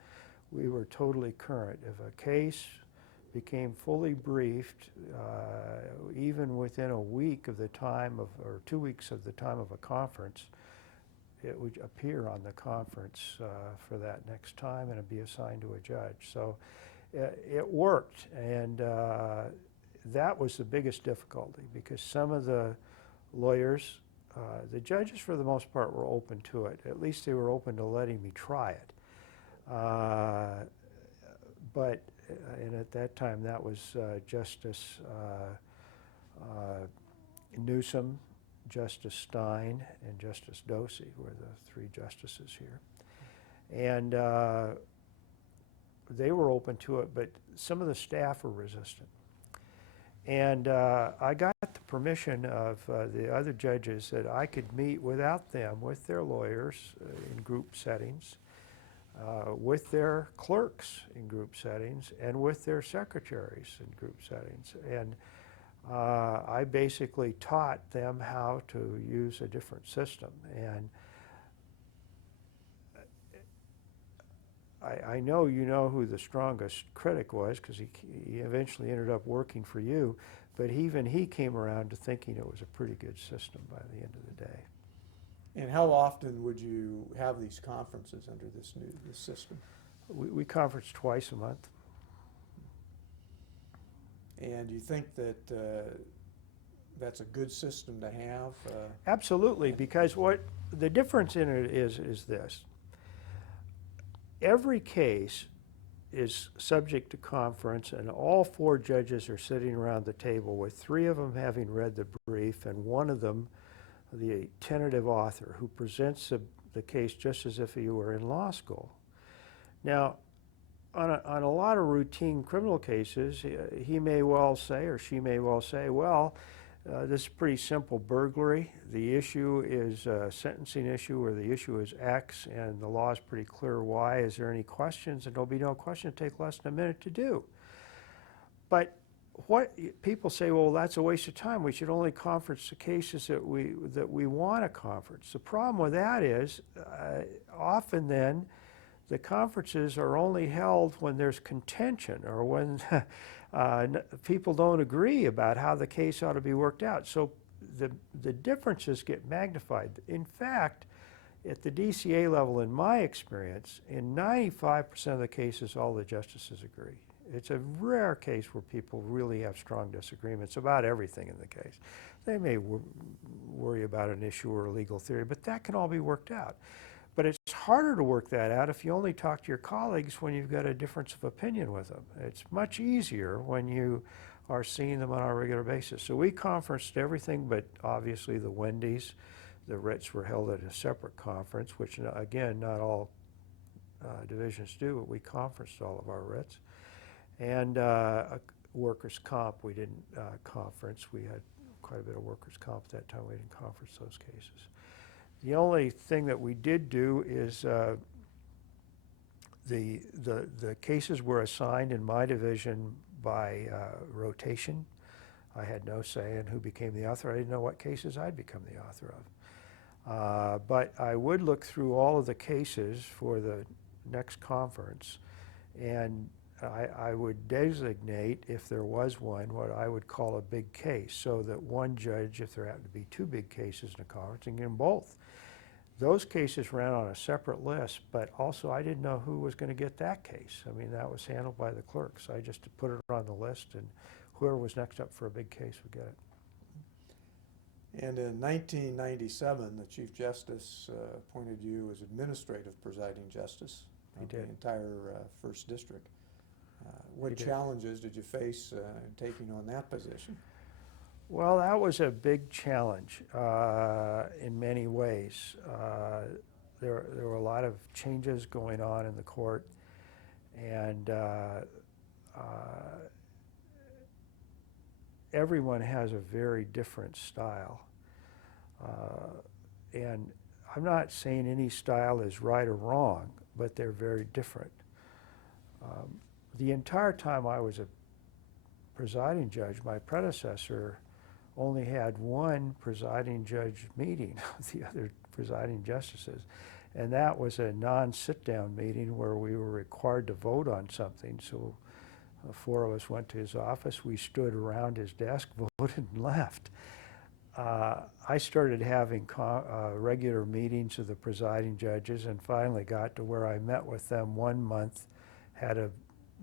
we were totally current. If a case became fully briefed, even within a week of the time of, or 2 weeks of the time of a conference, it would appear on the conference for that next time and it'd be assigned to a judge. So it worked, and that was the biggest difficulty because some of the lawyers, the judges for the most part were open to it. At least they were open to letting me try it. But and at that time that was Justice Newsom, Justice Stein, and Justice Dosey were the three justices here. And they were open to it, but some of the staff were resistant. And I got the permission of the other judges that I could meet without them, with their lawyers in group settings, with their clerks in group settings, and with their secretaries in group settings. And I basically taught them how to use a different system. And I know you know who the strongest critic was, because he eventually ended up working for you, but even he came around to thinking it was a pretty good system by the end of the day. And how often would you have these conferences under this system? We conference twice a month. And you think that that's a good system to have? Absolutely, because what the difference in it is this. Every case is subject to conference, and all four judges are sitting around the table, with three of them having read the brief and one of them the tentative author, who presents the case just as if he were in law school. Now, on a lot of routine criminal cases, he may well say, or she may well say, well, this is pretty simple burglary. The issue is a sentencing issue where the issue is X and the law is pretty clear Y. Is there any questions? And there'll be no question. It'll take less than a minute to do. But what people say, well, that's a waste of time. We should only conference the cases that we want to conference. The problem with that is often then the conferences are only held when there's contention or when people don't agree about how the case ought to be worked out. So the differences get magnified. In fact, at the DCA level, in my experience, in 95% of the cases, all the justices agree. It's a rare case where people really have strong disagreements about everything in the case. They may worry about an issue or a legal theory, but that can all be worked out. But it's harder to work that out if you only talk to your colleagues when you've got a difference of opinion with them. It's much easier when you are seeing them on a regular basis. So we conferenced everything, but obviously the Wendy's. The writs were held at a separate conference, which again, not all divisions do, but we conferenced all of our writs. And workers' comp, we didn't conference. We had quite a bit of workers' comp at that time. We didn't conference those cases. The only thing that we did do is the cases were assigned in my division by rotation. I had no say in who became the author. I didn't know what cases I'd become the author of. But I would look through all of the cases for the next conference, and I would designate, if there was one, what I would call a big case, so that one judge, if there happened to be two big cases in a conference, can get them both. Those cases ran on a separate list, but also I didn't know who was going to get that case. I mean, that was handled by the clerks. I just put it on the list, and whoever was next up for a big case would get it. And in 1997, the Chief Justice appointed you as administrative presiding justice. of the did. entire First District. What He did. challenges did you face in taking on that position? Well, that was a big challenge in many ways. There were a lot of changes going on in the court, and everyone has a very different style. And I'm not saying any style is right or wrong, but they're very different. The entire time I was a presiding judge, my predecessor only had one presiding judge meeting with the other presiding justices. And that was a non-sit-down meeting where we were required to vote on something. So four of us went to his office, we stood around his desk, voted, and left. I started having regular meetings of the presiding judges and finally got to where I met with them 1 month, had a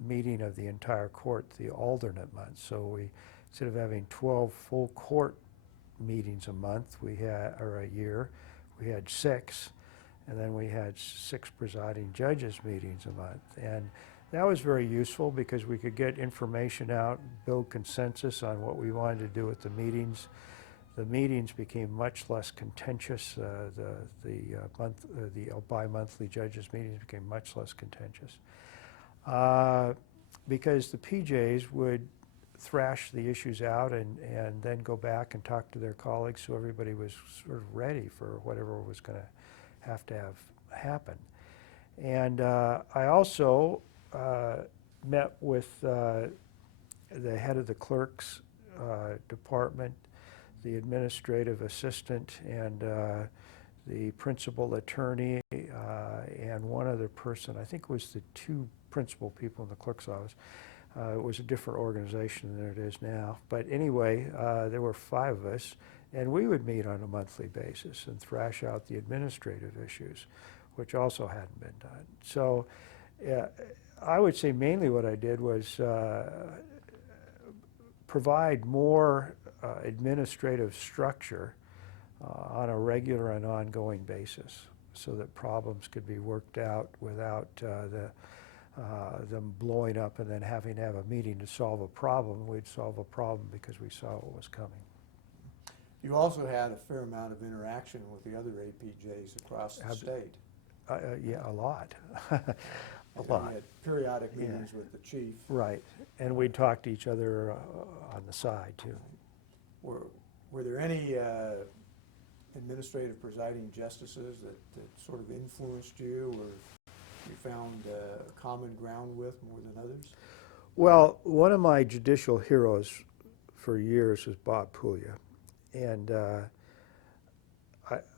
meeting of the entire court the alternate month. So we, instead of having 12 full court meetings a month, or a year, we had 6, and then we had 6 presiding judges meetings a month. And that was very useful because we could get information out, build consensus on what we wanted to do at the meetings. The meetings became much less contentious. The bi-monthly judges meetings became much less contentious because the PJs would thrash the issues out and then go back and talk to their colleagues, so everybody was sort of ready for whatever was going to have happen. And I also met with the head of the clerk's department, the administrative assistant, and the principal attorney, and one other person. I think it was the 2 principal people in the clerk's office. It was a different organization than it is now. But anyway, there were 5 of us, and we would meet on a monthly basis and thrash out the administrative issues, which also hadn't been done. So I would say mainly what I did was provide more administrative structure on a regular and ongoing basis so that problems could be worked out without them blowing up and then having to have a meeting to solve a problem. We'd solve a problem because we saw what was coming. You also had a fair amount of interaction with the other APJs across the state. Yeah, a lot. You had periodic meetings with the chief. Right, and we'd talk to each other on the side too. Were there any administrative presiding justices that sort of influenced you, or you found common ground with more than others? Well, one of my judicial heroes for years was Bob Puglia. And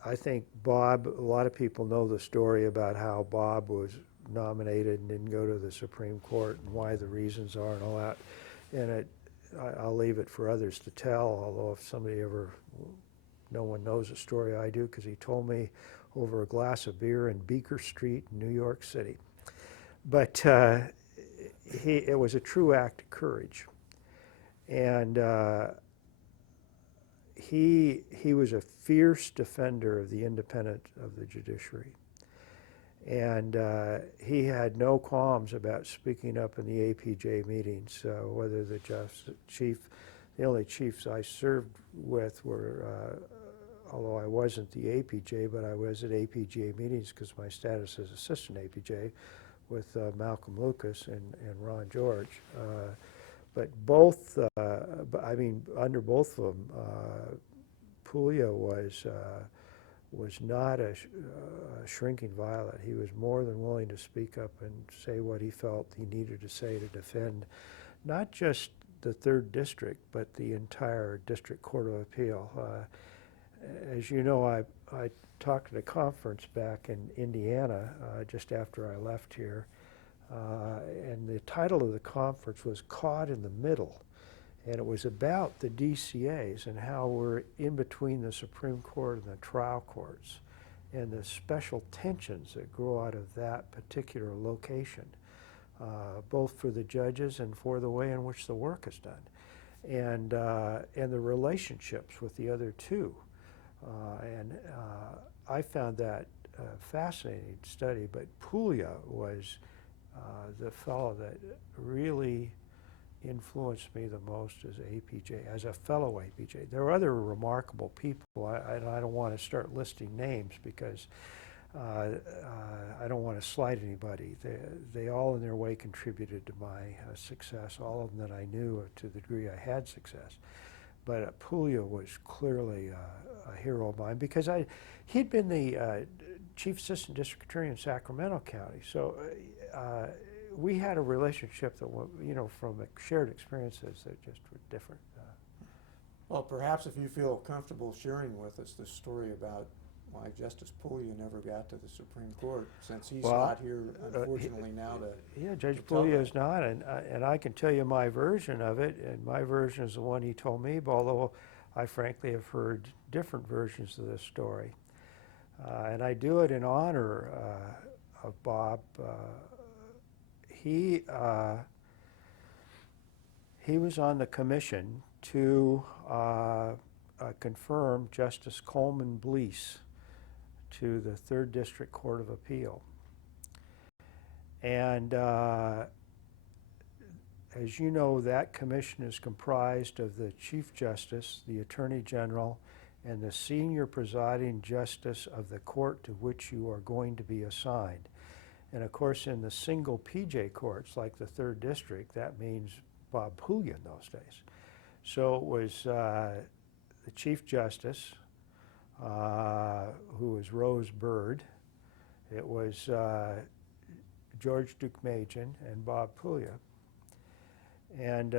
I think Bob, a lot of people know the story about how Bob was nominated and didn't go to the Supreme Court and why the reasons are and all that. And I'll leave it for others to tell, although if somebody ever, no one knows the story I do, because he told me over a glass of beer in Beaker Street, New York City. But it was a true act of courage. And he was a fierce defender of the independence of the judiciary. And he had no qualms about speaking up in the APJ meetings, whether the chief, the only chiefs I served with were, although I wasn't the APJ, but I was at APJ meetings because my status as assistant APJ with Malcolm Lucas and Ron George. But both, I mean, under both of them, Puglia was not a shrinking violet. He was more than willing to speak up and say what he felt he needed to say to defend not just the 3rd District, but the entire District Court of Appeal. As you know, I talked at a conference back in Indiana just after I left here, and the title of the conference was Caught in the Middle. And it was about the DCAs and how we're in between the Supreme Court and the trial courts and the special tensions that grow out of that particular location, both for the judges and for the way in which the work is done, and the relationships with the other 2. And I found that fascinating study, but Puglia was the fellow that really influenced me the most as APJ, as a fellow APJ. There were other remarkable people. I don't want to start listing names because I don't want to slight anybody. They all in their way contributed to my success, all of them that I knew to the degree I had success. But Puglia was clearly a hero of mine because he'd been the Chief Assistant District Attorney in Sacramento County. So we had a relationship that, from shared experiences that just were different. Well, perhaps if you feel comfortable sharing with us the story about why Justice Puglia never got to the Supreme Court, since he's not here, unfortunately, now to Yeah, Judge to tell Puglia that. is not, and I can tell you my version of it, and my version is the one he told me, although I frankly have heard different versions of this story. And I do it in honor of Bob. He was on the commission to confirm Justice Coleman Blease to the 3rd District Court of Appeal. And as you know, that commission is comprised of the Chief Justice, the Attorney General, and the senior presiding justice of the court to which you are going to be assigned. And of course, in the single PJ courts, like the 3rd District, that means Bob Puglia in those days. So it was the Chief Justice, who was Rose Bird. It was George Deukmejian and Bob Puglia. And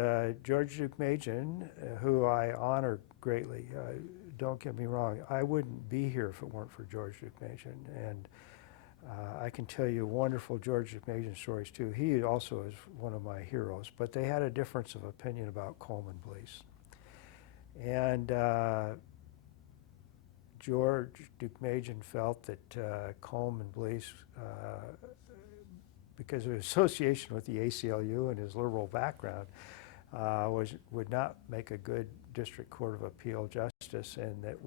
George Deukmejian, who I honor greatly, don't get me wrong, I wouldn't be here if it weren't for George Deukmejian. And I can tell you wonderful George Deukmejian stories too. He also is one of my heroes, but they had a difference of opinion about Coleman Blease. And George Deukmejian felt that Coleman Blease, because of his association with the ACLU and his liberal background, would not make a good District Court of Appeal justice, and that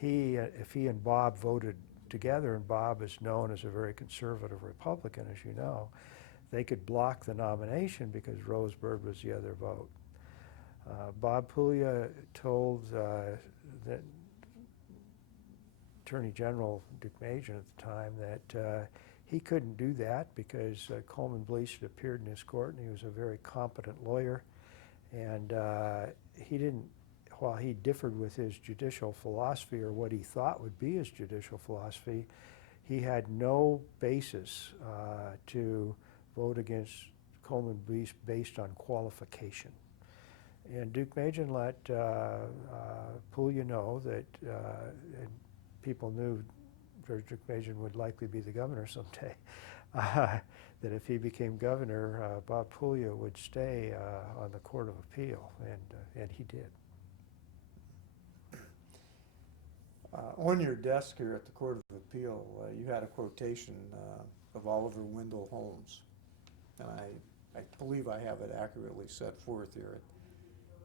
if he and Bob voted together, and Bob is known as a very conservative Republican, as you know, they could block the nomination because Rose Bird was the other vote. Bob Puglia told that Attorney General Deukmejian at the time that he couldn't do that because Coleman Blease had appeared in his court and he was a very competent lawyer, and he didn't, while he differed with his judicial philosophy or what he thought would be his judicial philosophy, he had no basis to vote against Coleman Blease based on qualification. And Deukmejian let Puglia know that, and people knew George Deukmejian would likely be the governor someday, that if he became governor, Bob Puglia would stay on the Court of Appeal, and he did. On your desk here at the Court of Appeal, you had a quotation of Oliver Wendell Holmes, and I believe I have it accurately set forth here.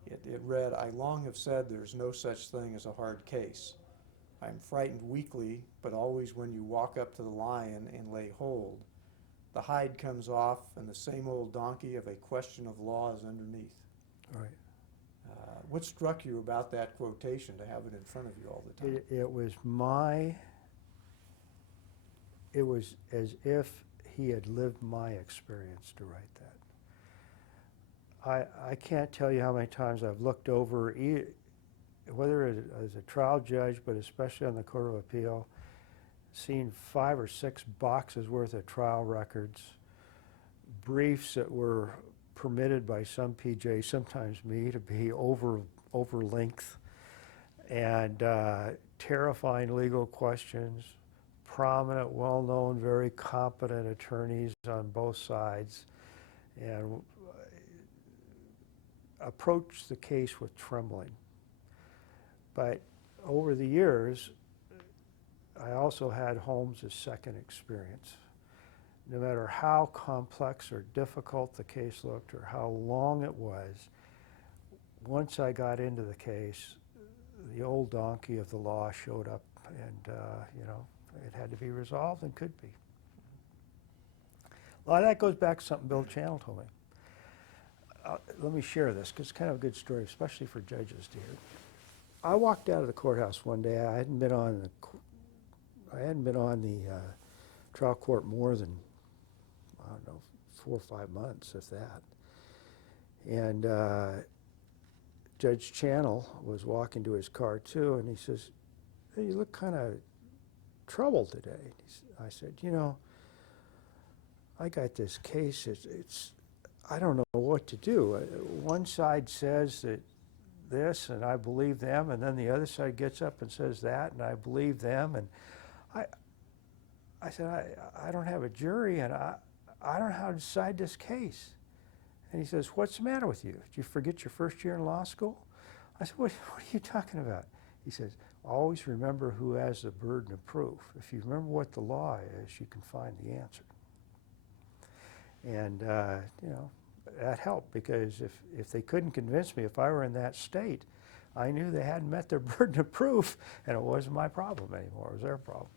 It read, "I long have said there's no such thing as a hard case. I'm frightened weakly, but always when you walk up to the lion and lay hold, the hide comes off and the same old donkey of a question of law is underneath." Right. What struck you about that quotation to have it in front of you all the time? It was as if he had lived my experience to write that. I can't tell you how many times I've looked over, whether as a trial judge, but especially on the Court of Appeal, seen 5 or 6 boxes worth of trial records, briefs that were permitted by some PJ, sometimes me, to be over length, and terrifying legal questions, prominent, well-known, very competent attorneys on both sides, and approached the case with trembling. But over the years, I also had Holmes' second experience. No matter how complex or difficult the case looked or how long it was, once I got into the case, the old donkey of the law showed up, and it had to be resolved and could be. A lot of that goes back to something Bill Channel told me. Let me share this, because it's kind of a good story, especially for judges to hear. I walked out of the courthouse one day. I hadn't been on the trial court more than, I don't know, 4 or 5 months, if that. And Judge Channel was walking to his car too, and he says, "Hey, you look kind of troubled today." I said, "You know, I got this case. I don't know what to do. One side says that this, and I believe them, and then the other side gets up and says that, and I believe them, and I said, I don't have a jury, and I don't know how to decide this case." And he says, "What's the matter with you? Did you forget your first year in law school?" I said, what are you talking about?" He says, "Always remember who has the burden of proof. If you remember what the law is, you can find the answer." And, you know, that helped, because if they couldn't convince me, if I were in that state, I knew they hadn't met their burden of proof, and it wasn't my problem anymore. It was their problem.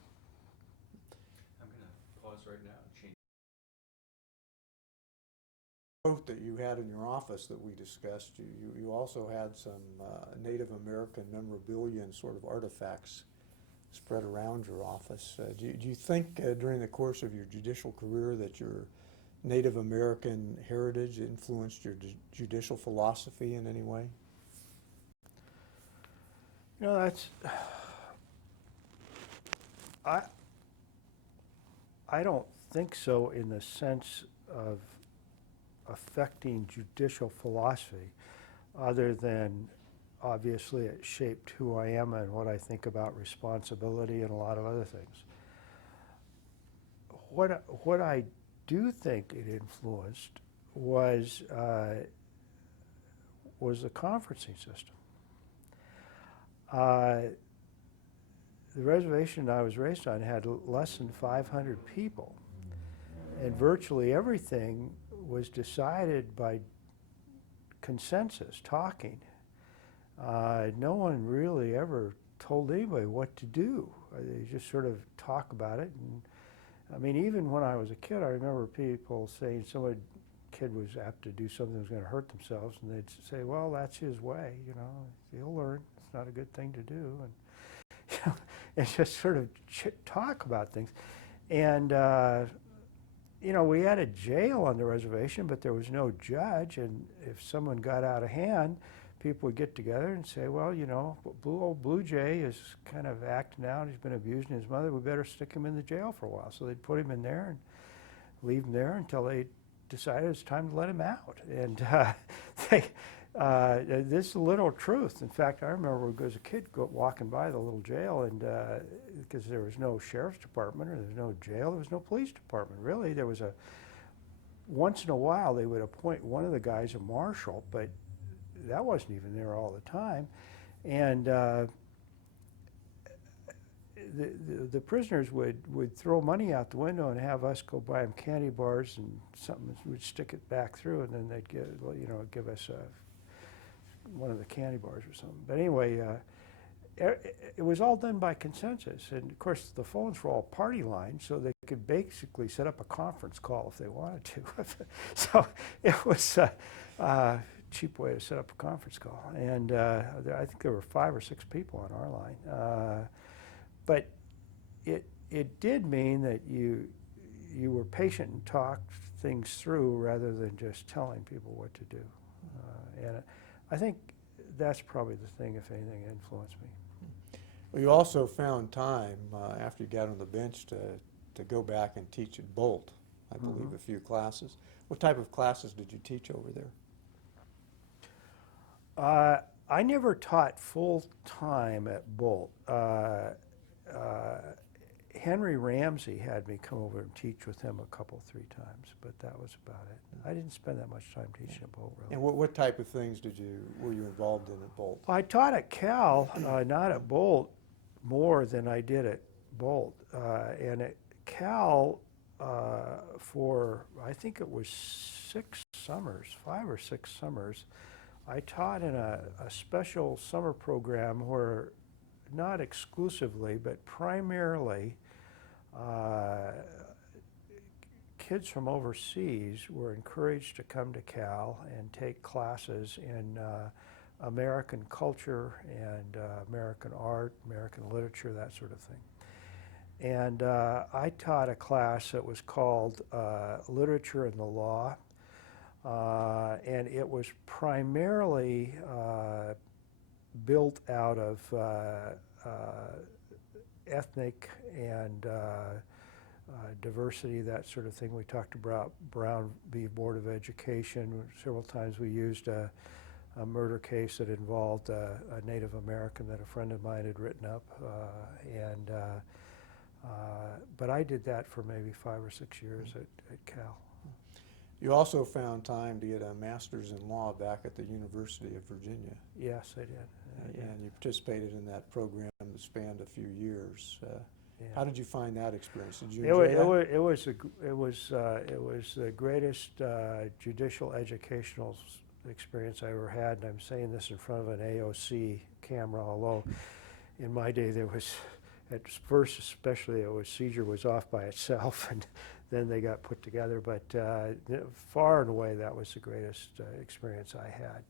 I'm going to pause right now and change. Quote that you had in your office that we discussed, you also had some Native American memorabilia and sort of artifacts spread around your office. Do you think during the course of your judicial career that your Native American heritage influenced your judicial philosophy in any way? You know, that's, I don't think so, in the sense of affecting judicial philosophy, other than obviously it shaped who I am and what I think about responsibility and a lot of other things. What I do think it influenced was the conferencing system. The reservation I was raised on had less than 500 people, and virtually everything was decided by consensus, talking. No one really ever told anybody what to do. They just sort of talk about it. And I mean, even when I was a kid, I remember people saying kid was apt to do something that was going to hurt themselves, and they'd say, "Well, that's his way, you know, he'll learn. It's not a good thing to do." And you know, it's just sort of talk about things. And you know, we had a jail on the reservation, but there was no judge, and if someone got out of hand, people would get together and say, "Well, you know, old Blue Jay is kind of acting out. He's been abusing his mother. We better stick him in the jail for a while." So they'd put him in there and leave him there until they decided it's time to let him out. And this is a literal truth. In fact, I remember as a kid walking by the little jail, and because there was no sheriff's department, or there was no jail, there was no police department. Really, there was once in a while they would appoint one of the guys a marshal, but that wasn't even there all the time. And the prisoners would throw money out the window and have us go buy them candy bars and something. We'd stick it back through, and then they'd give us one of the candy bars or something. But anyway, it was all done by consensus, and of course the phones were all party lines, so they could basically set up a conference call if they wanted to. So it was a cheap way to set up a conference call, and I think there were 5 or 6 people on our line. But it did mean that you were patient and talked things through rather than just telling people what to do. And I think that's probably the thing, if anything, that influenced me. Well, you also found time after you got on the bench to go back and teach at Bolt, I believe, a few classes. What type of classes did you teach over there? I never taught full time at Bolt. Henry Ramsey had me come over and teach with him a couple, 3 times, but that was about it. I didn't spend that much time teaching at Bolt, really. And what type of things were you involved in at Bolt? I taught at Cal, not at Bolt, more than I did at Bolt. And at Cal, for I think it was 6 summers, 5 or 6 summers, I taught in a special summer program where, not exclusively, but primarily, kids from overseas were encouraged to come to Cal and take classes in American culture and American art, American literature, that sort of thing. And I taught a class that was called Literature and the Law, and it was primarily built out of ethnic and diversity, that sort of thing. We talked about Brown v. Board of Education. Several times we used a murder case that involved a Native American that a friend of mine had written up. But I did that for maybe 5 or 6 years at Cal. You also found time to get a master's in law back at the University of Virginia. Yes, I did. And you participated in that program that spanned a few years. Yeah. How did you find that experience? Did you enjoy that? It was the greatest judicial educational experience I ever had, and I'm saying this in front of an AOC camera, although in my day there was, at first especially, seizure was off by itself, and then they got put together, but far and away that was the greatest experience I had.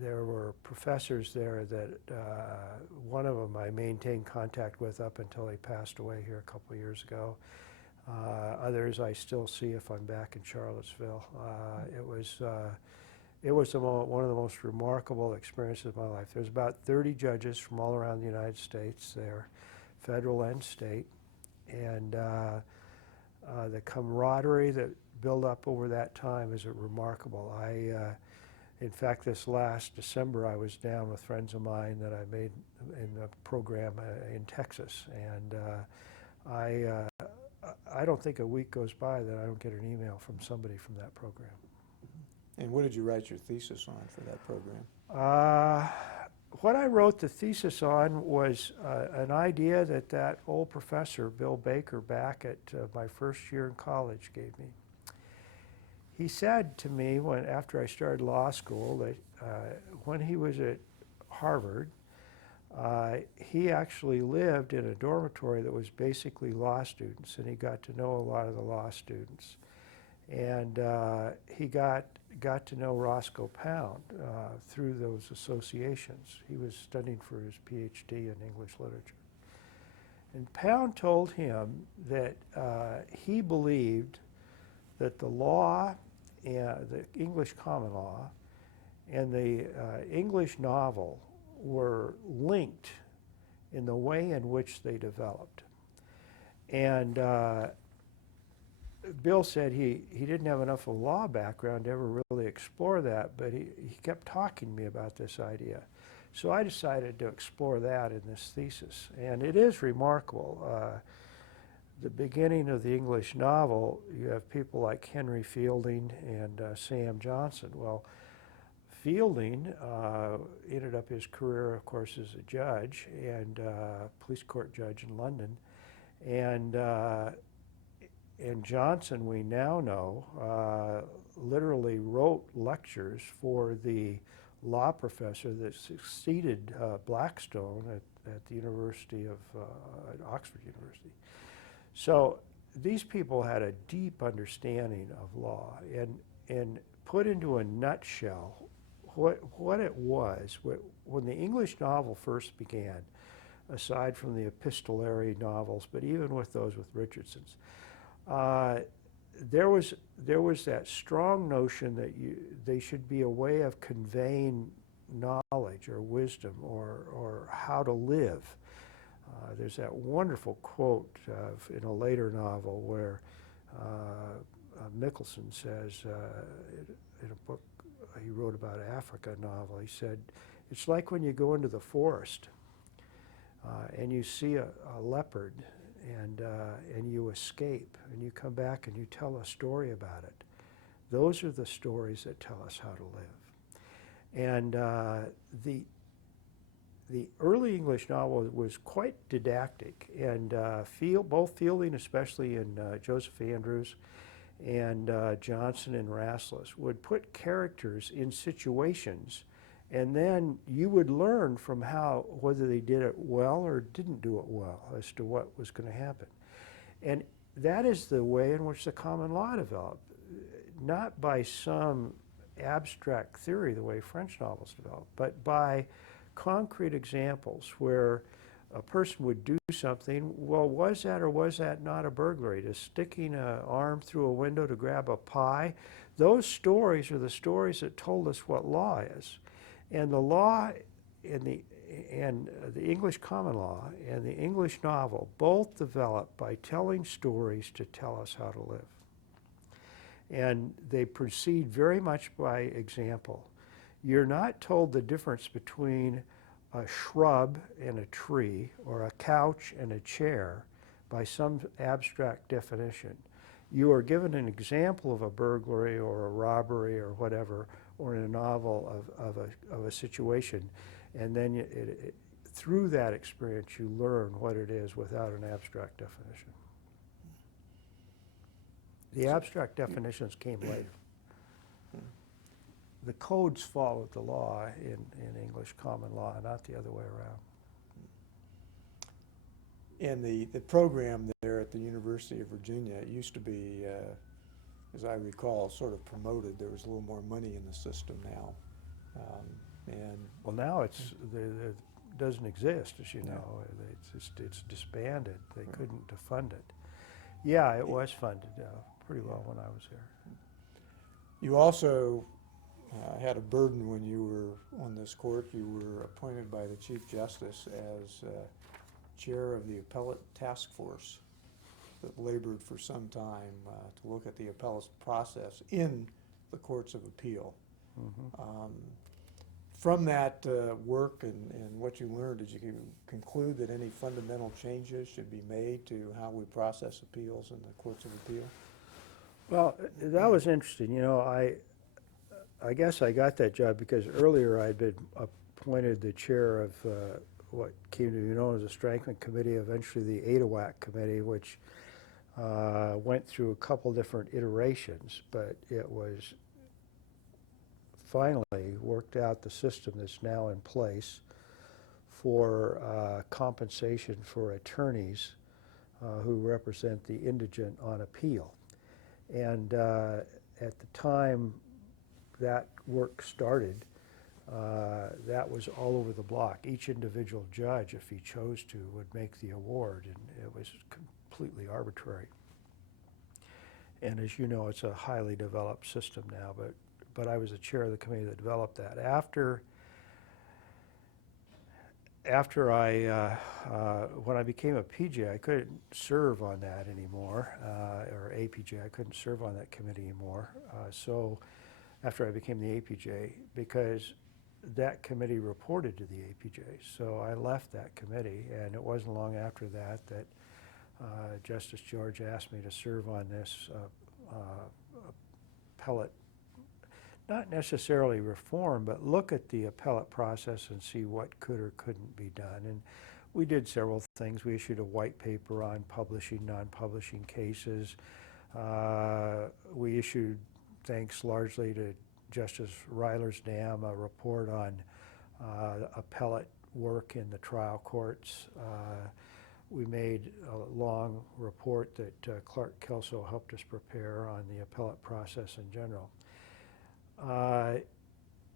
There were professors there that one of them I maintained contact with up until he passed away here a couple of years ago. Others I still see if I'm back in Charlottesville. It was one of the most remarkable experiences of my life. There's about 30 judges from all around the United States there, federal and state, and the camaraderie that built up over that time is remarkable. In fact, this last December, I was down with friends of mine that I made in a program in Texas, and I don't think a week goes by that I don't get an email from somebody from that program. And what did you write your thesis on for that program? What I wrote the thesis on was an idea that old professor, Bill Baker, back at my first year in college gave me. He said to me after I started law school that when he was at Harvard, he actually lived in a dormitory that was basically law students, and he got to know a lot of the law students. And he got to know Roscoe Pound through those associations. He was studying for his PhD in English literature. And Pound told him that he believed that the law, the English common law, and the English novel were linked in the way in which they developed. And Bill said he didn't have enough of a law background to ever really explore that, but he kept talking to me about this idea. So I decided to explore that in this thesis. And it is remarkable. The beginning of the English novel, you have people like Henry Fielding and Sam Johnson. Well, Fielding ended up his career, of course, as a judge and police court judge in London. And Johnson, we now know, literally wrote lectures for the law professor that succeeded Blackstone at the University of at Oxford University. So these people had a deep understanding of law, and put into a nutshell what it was. When the English novel first began, aside from the epistolary novels, but even with those with Richardson's, there was that strong notion that they should be a way of conveying knowledge or wisdom or how to live. There's that wonderful quote in a later novel where Mickelson says, in a book he wrote about Africa novel, he said, "It's like when you go into the forest and you see a leopard and you escape and you come back and you tell a story about it. Those are the stories that tell us how to live." And the early English novel was quite didactic, and both Fielding, especially in Joseph Andrews, and Johnson and Rasselas, would put characters in situations And then you would learn from whether they did it well or didn't do it well as to what was going to happen. And that is the way in which the common law developed, not by some abstract theory the way French novels developed, but by concrete examples where a person would do something. Well, was that or was that not a burglary? Just sticking an arm through a window to grab a pie? Those stories are the stories that told us what law is. And the law and the English common law and the English novel both developed by telling stories to tell us how to live. And they proceed very much by example. You're not told the difference between a shrub and a tree or a couch and a chair by some abstract definition. You are given an example of a burglary or a robbery or whatever, or in a novel of a situation, and then through that experience you learn what it is without an abstract definition. The abstract definitions came later. The codes followed the law in English common law, not the other way around. And the program there at the University of Virginia, it used to be, as I recall, sort of promoted. There was a little more money in the system now. Well, now it doesn't exist, as you know. It's disbanded. They couldn't fund it. Yeah, it was funded pretty well when I was here. You also had a burden when you were on this court. You were appointed by the Chief Justice as chair of the Appellate Task Force that labored for some time to look at the appellate process in the courts of appeal. Mm-hmm. From that work and what you learned, did you conclude that any fundamental changes should be made to how we process appeals in the courts of appeal? Well, that was interesting. You know, I guess I got that job because earlier I'd been appointed the chair of what came to be known as the Strankman Committee, eventually the ADAWAC Committee, which went through a couple different iterations, but it was finally worked out the system that's now in place for compensation for attorneys who represent the indigent on appeal. And at the time that work started, that was all over the block. Each individual judge, if he chose to, would make the award, and it was completely arbitrary. And as you know, it's a highly developed system now, but I was the chair of the committee that developed that. When I became a PJ, I couldn't serve on that anymore, or APJ, I couldn't serve on that committee anymore. So after I became the APJ, because that committee reported to the APJ, so I left that committee, and it wasn't long after that that Justice George asked me to serve on this appellate, not necessarily reform, but look at the appellate process and see what could or couldn't be done. And we did several things. We issued a white paper on publishing, non-publishing cases. We issued, thanks largely to Justice Rylersdam, a report on appellate work in the trial courts. We made a long report that Clark Kelso helped us prepare on the appellate process in general.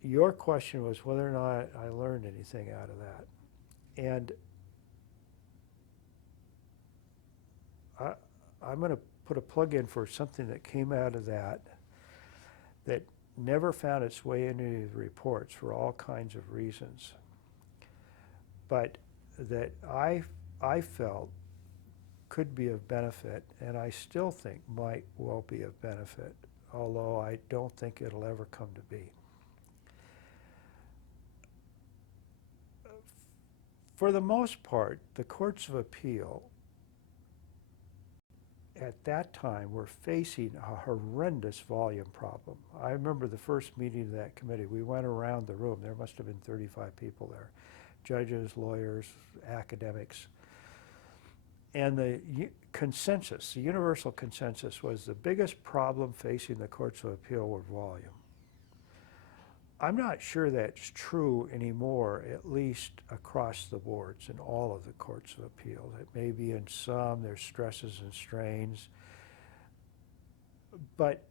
Your question was whether or not I learned anything out of that. And I'm going to put a plug in for something that came out of that never found its way into any of the reports for all kinds of reasons, but that I felt could be of benefit, and I still think might well be of benefit, although I don't think it'll ever come to be. For the most part, the courts of appeal at that time were facing a horrendous volume problem. I remember the first meeting of that committee. We went around the room. There must have been 35 people there, judges, lawyers, academics. And the consensus, the universal consensus, was the biggest problem facing the courts of appeal was volume. I'm not sure that's true anymore, at least across the boards in all of the courts of appeal. It may be in some, there's stresses and strains, but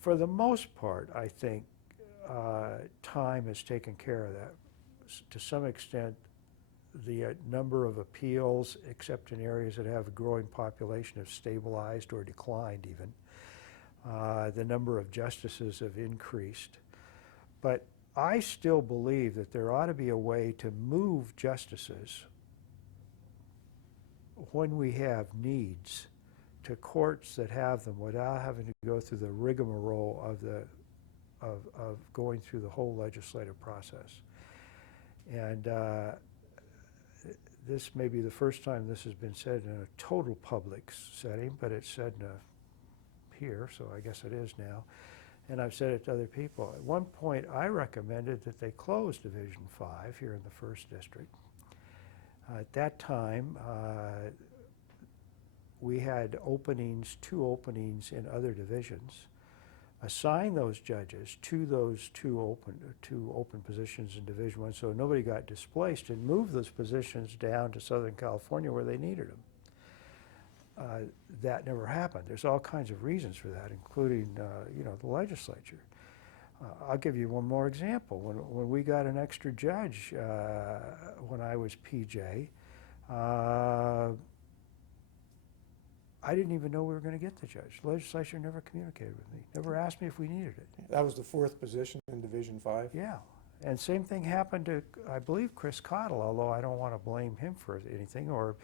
for the most part, I think time has taken care of that. To some extent, the number of appeals, except in areas that have a growing population, have stabilized or declined even. The number of justices have increased. But I still believe that there ought to be a way to move justices when we have needs to courts that have them without having to go through the rigmarole of going through the whole legislative process. And this may be the first time this has been said in a total public setting, but it's said in here, so I guess it is now. And I've said it to other people. At one point, I recommended that they close Division 5 here in the 1st District. At that time, we had openings, 2 openings in other divisions. Assign those judges to those two open positions in Division 1, so nobody got displaced, and move those positions down to Southern California where they needed them. That never happened. There's all kinds of reasons for that, including the legislature. I'll give you one more example. When we got an extra judge when I was PJ, I didn't even know we were going to get the judge. The legislature never communicated with me, never asked me if we needed it. That was the 4th position in Division 5? Yeah. And same thing happened to, I believe, Chris Cottle, although I don't want to blame him for anything, or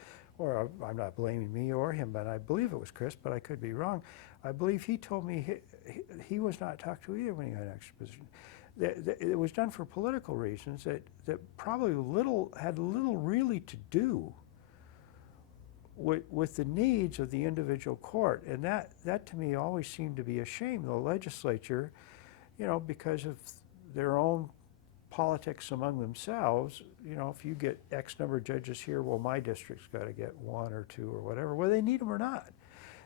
I'm not blaming me or him, but I believe it was Chris, but I could be wrong. I believe he told me he was not talked to either when he got an extra position. It was done for political reasons that probably had little really to do with the needs of the individual court. And that to me always seemed to be a shame. The legislature, because of their own politics among themselves, if you get X number of judges here, well, my district's got to get 1 or 2 or whatever, whether they need them or not.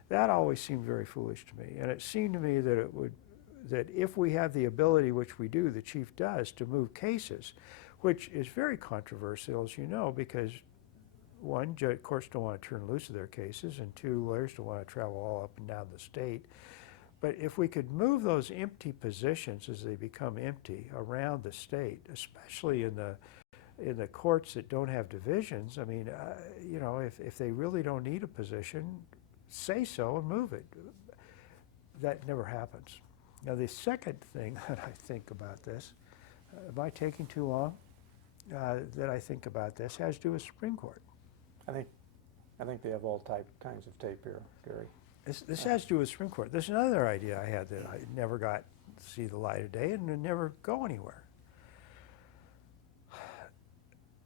That always seemed very foolish to me. And it seemed to me that if we have the ability, which we do, the chief does, to move cases, which is very controversial, as you know, because 1, courts don't want to turn loose of their cases, and 2, lawyers don't want to travel all up and down the state. But if we could move those empty positions as they become empty around the state, especially in the courts that don't have divisions, I mean, if they really don't need a position, say so and move it. That never happens. Now, the second thing that I think about this, am I taking too long? That I think about this has to do with Supreme Court. I think they have all kinds of tape here, Gary. This has to do with Supreme Court. There's another idea I had that I never got to see the light of day and would never go anywhere.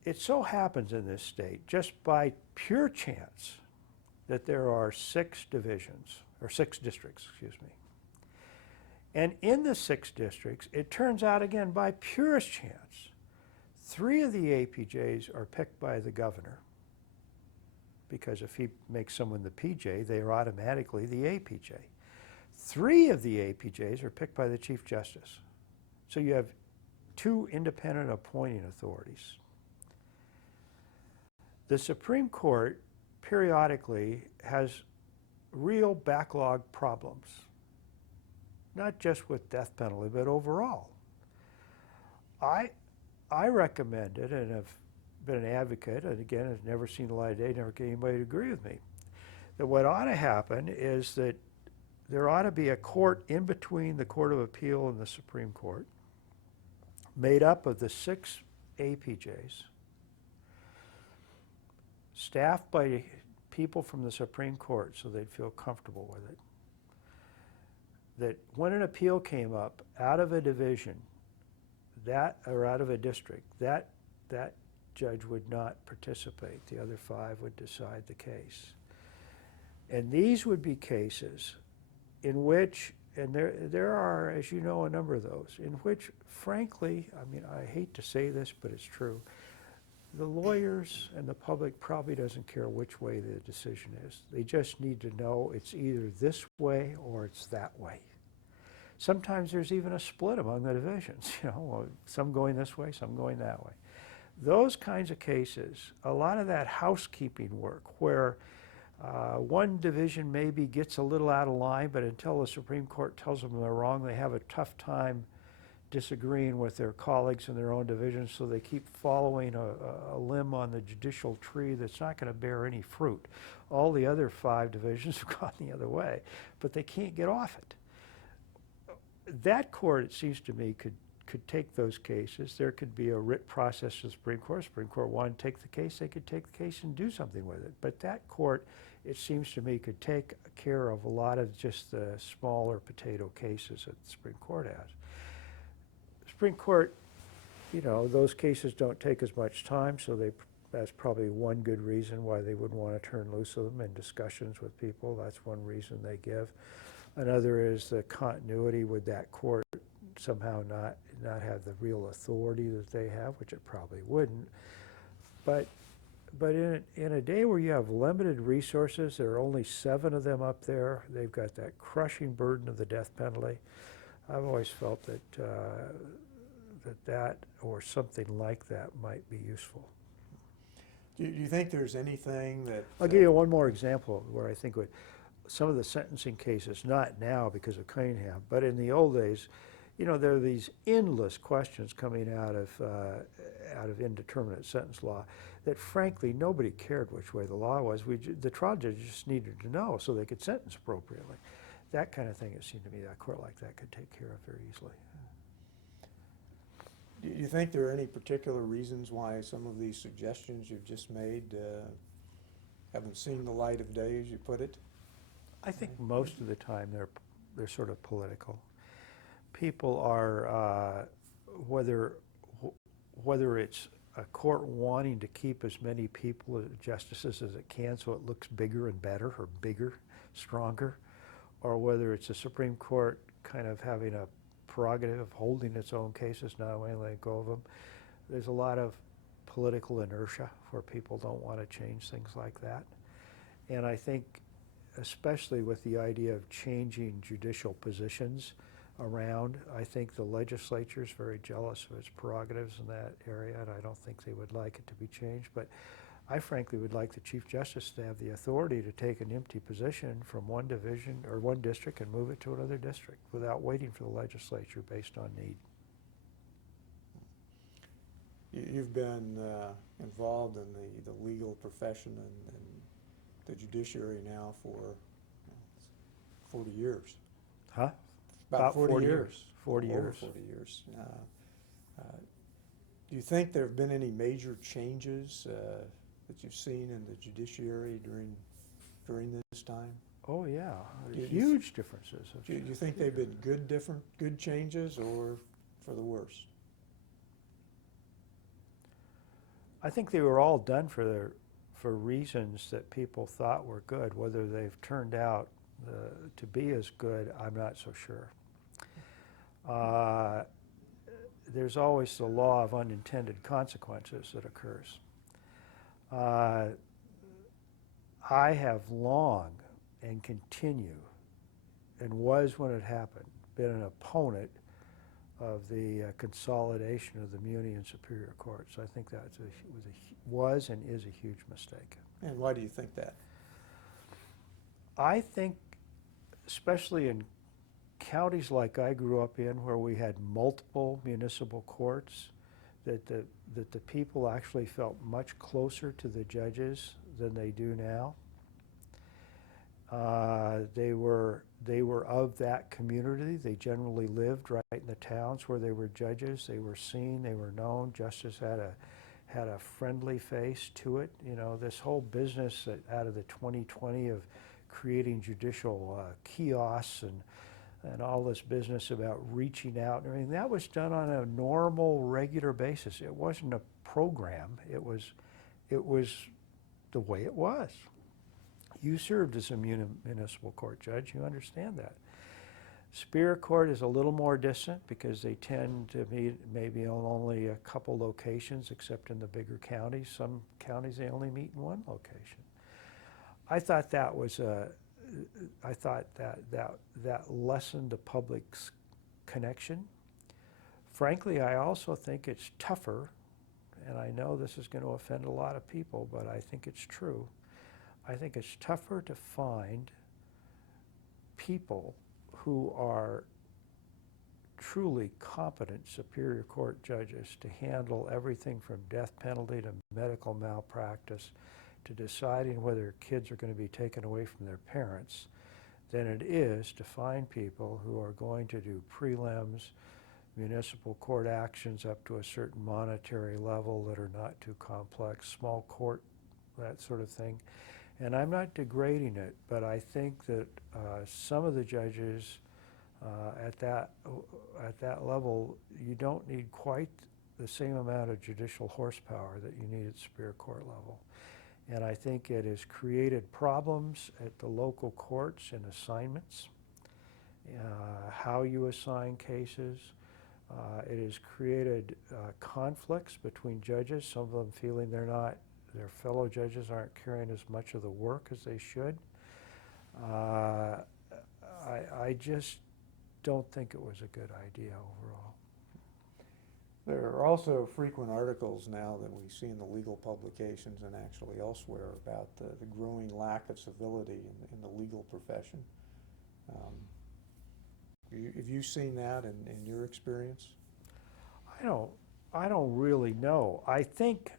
It so happens in this state, just by pure chance, that there are 6 divisions, or 6 districts, excuse me. And in the 6 districts, it turns out again by purest chance, 3 of the APJs are picked by the governor, because if he makes someone the PJ, they are automatically the APJ. 3 of the APJs are picked by the Chief Justice. So you have 2 independent appointing authorities. The Supreme Court periodically has real backlog problems, not just with death penalty, but overall. I recommended, and have been an advocate, and again, I've never seen the light of day, never get anybody to agree with me, that what ought to happen is that there ought to be a court in between the Court of Appeal and the Supreme Court, made up of the 6 APJs, staffed by people from the Supreme Court so they'd feel comfortable with it, that when an appeal came up out of a division, or out of a district, that judge would not participate. The other 5 would decide the case. And these would be cases in which, and there are, as you know, a number of those, in which, frankly, I mean, I hate to say this, but it's true, the lawyers and the public probably doesn't care which way the decision is. They just need to know it's either this way or it's that way. Sometimes there's even a split among the divisions, well, some going this way, some going that way. Those kinds of cases, a lot of that housekeeping work where one division maybe gets a little out of line, but until the Supreme Court tells them they're wrong, they have a tough time disagreeing with their colleagues in their own division, so they keep following a limb on the judicial tree that's not going to bear any fruit. All the other 5 divisions have gone the other way, but they can't get off it. That court, it seems to me, could take those cases. There could be a writ process to the Supreme Court. Supreme Court wanted to take the case, they could take the case and do something with it. But that court, it seems to me, could take care of a lot of just the smaller potato cases that the Supreme Court has. Supreme Court, those cases don't take as much time, so that's probably one good reason why they would want to turn loose of them in discussions with people. That's one reason they give. Another is the continuity. Would that court somehow not have the real authority that they have, which it probably wouldn't. But in a day where you have limited resources, there are only 7 of them up there. They've got that crushing burden of the death penalty. I've always felt that that or something like that might be useful. Do you think there's anything that... I'll give you one more example where I think some of the sentencing cases, not now because of Cunningham, but in the old days, there are these endless questions coming out of indeterminate sentence law that frankly nobody cared which way the law was. The trial judge just needed to know so they could sentence appropriately. That kind of thing, it seemed to me, that a court like that could take care of very easily. Do you think there are any particular reasons why some of these suggestions you've just made haven't seen the light of day, as you put it? I think most of the time they're sort of political. People are, whether it's a court wanting to keep as many people, justices, as it can so it looks bigger and better, or bigger, stronger, or whether it's a Supreme Court kind of having a prerogative of holding its own cases, not letting go of them. There's a lot of political inertia where people don't want to change things like that. And I think, especially with the idea of changing judicial positions around, I think the legislature is very jealous of its prerogatives in that area, and I don't think they would like it to be changed. But I frankly would like the Chief Justice to have the authority to take an empty position from one division or one district and move it to another district without waiting for the legislature based on need. You've been involved in the legal profession and the judiciary now for 40 years. Huh? About 40 years. 40 Over years. 40 years. Do you think there have been any major changes that you've seen in the judiciary during this time? Oh yeah, Do you- huge differences. Do you think they've been good changes, or for the worse? I think they were all done for reasons that people thought were good. Whether they've turned out to be as good, I'm not so sure. There's always the law of unintended consequences that occurs. I have long and continue, and was when it happened, been an opponent of the consolidation of the Muni and Superior Courts. I think that was and is a huge mistake. And why do you think that? I think, especially in counties like I grew up in, where we had multiple municipal courts, that the people actually felt much closer to the judges than they do now. They were of that community. They generally lived right in the towns where they were judges. They were seen. They were known. Justice had a friendly face to it. This whole business out of the 2020 of creating judicial kiosks and all this business about reaching out and everything, that was done on a normal, regular basis. It wasn't a program. It was the way it was. You served as a municipal court judge. You understand that. Superior Court is a little more distant because they tend to meet maybe on only a couple locations, except in the bigger counties. Some counties they only meet in one location. I thought that was that lessened the public's connection. Frankly, I also think it's tougher, and I know this is going to offend a lot of people, but I think it's true. I think it's tougher to find people who are truly competent Superior Court judges to handle everything from death penalty to medical malpractice to deciding whether kids are going to be taken away from their parents than it is to find people who are going to do prelims, municipal court actions up to a certain monetary level that are not too complex, small court, that sort of thing. And I'm not degrading it, but I think that some of the judges at that level, you don't need quite the same amount of judicial horsepower that you need at Superior Court level. And I think it has created problems at the local courts in assignments, how you assign cases. It has created conflicts between judges, some of them feeling their fellow judges aren't carrying as much of the work as they should. I just don't think it was a good idea overall. There are also frequent articles now that we see in the legal publications and actually elsewhere about the growing lack of civility in the legal profession. Have you seen that in your experience? I don't really know. I think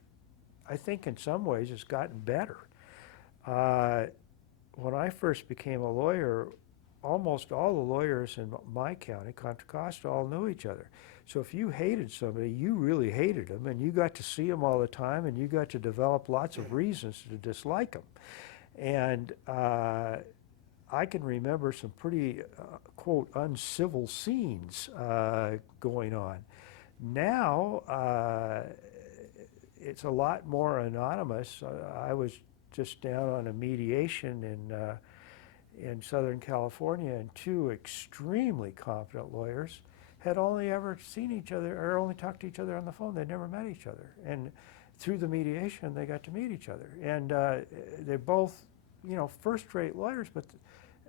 in some ways it's gotten better. When I first became a lawyer, almost all the lawyers in my county, Contra Costa, all knew each other. So if you hated somebody, you really hated them, and you got to see them all the time, and you got to develop lots of reasons to dislike them. And I can remember some pretty, quote, uncivil scenes going on. Now, it's a lot more anonymous. I was just down on a mediation in Southern California, and two extremely competent lawyers had only ever seen each other or only talked to each other on the phone. They'd never met each other. And through the mediation, they got to meet each other. And they're both, first-rate lawyers, but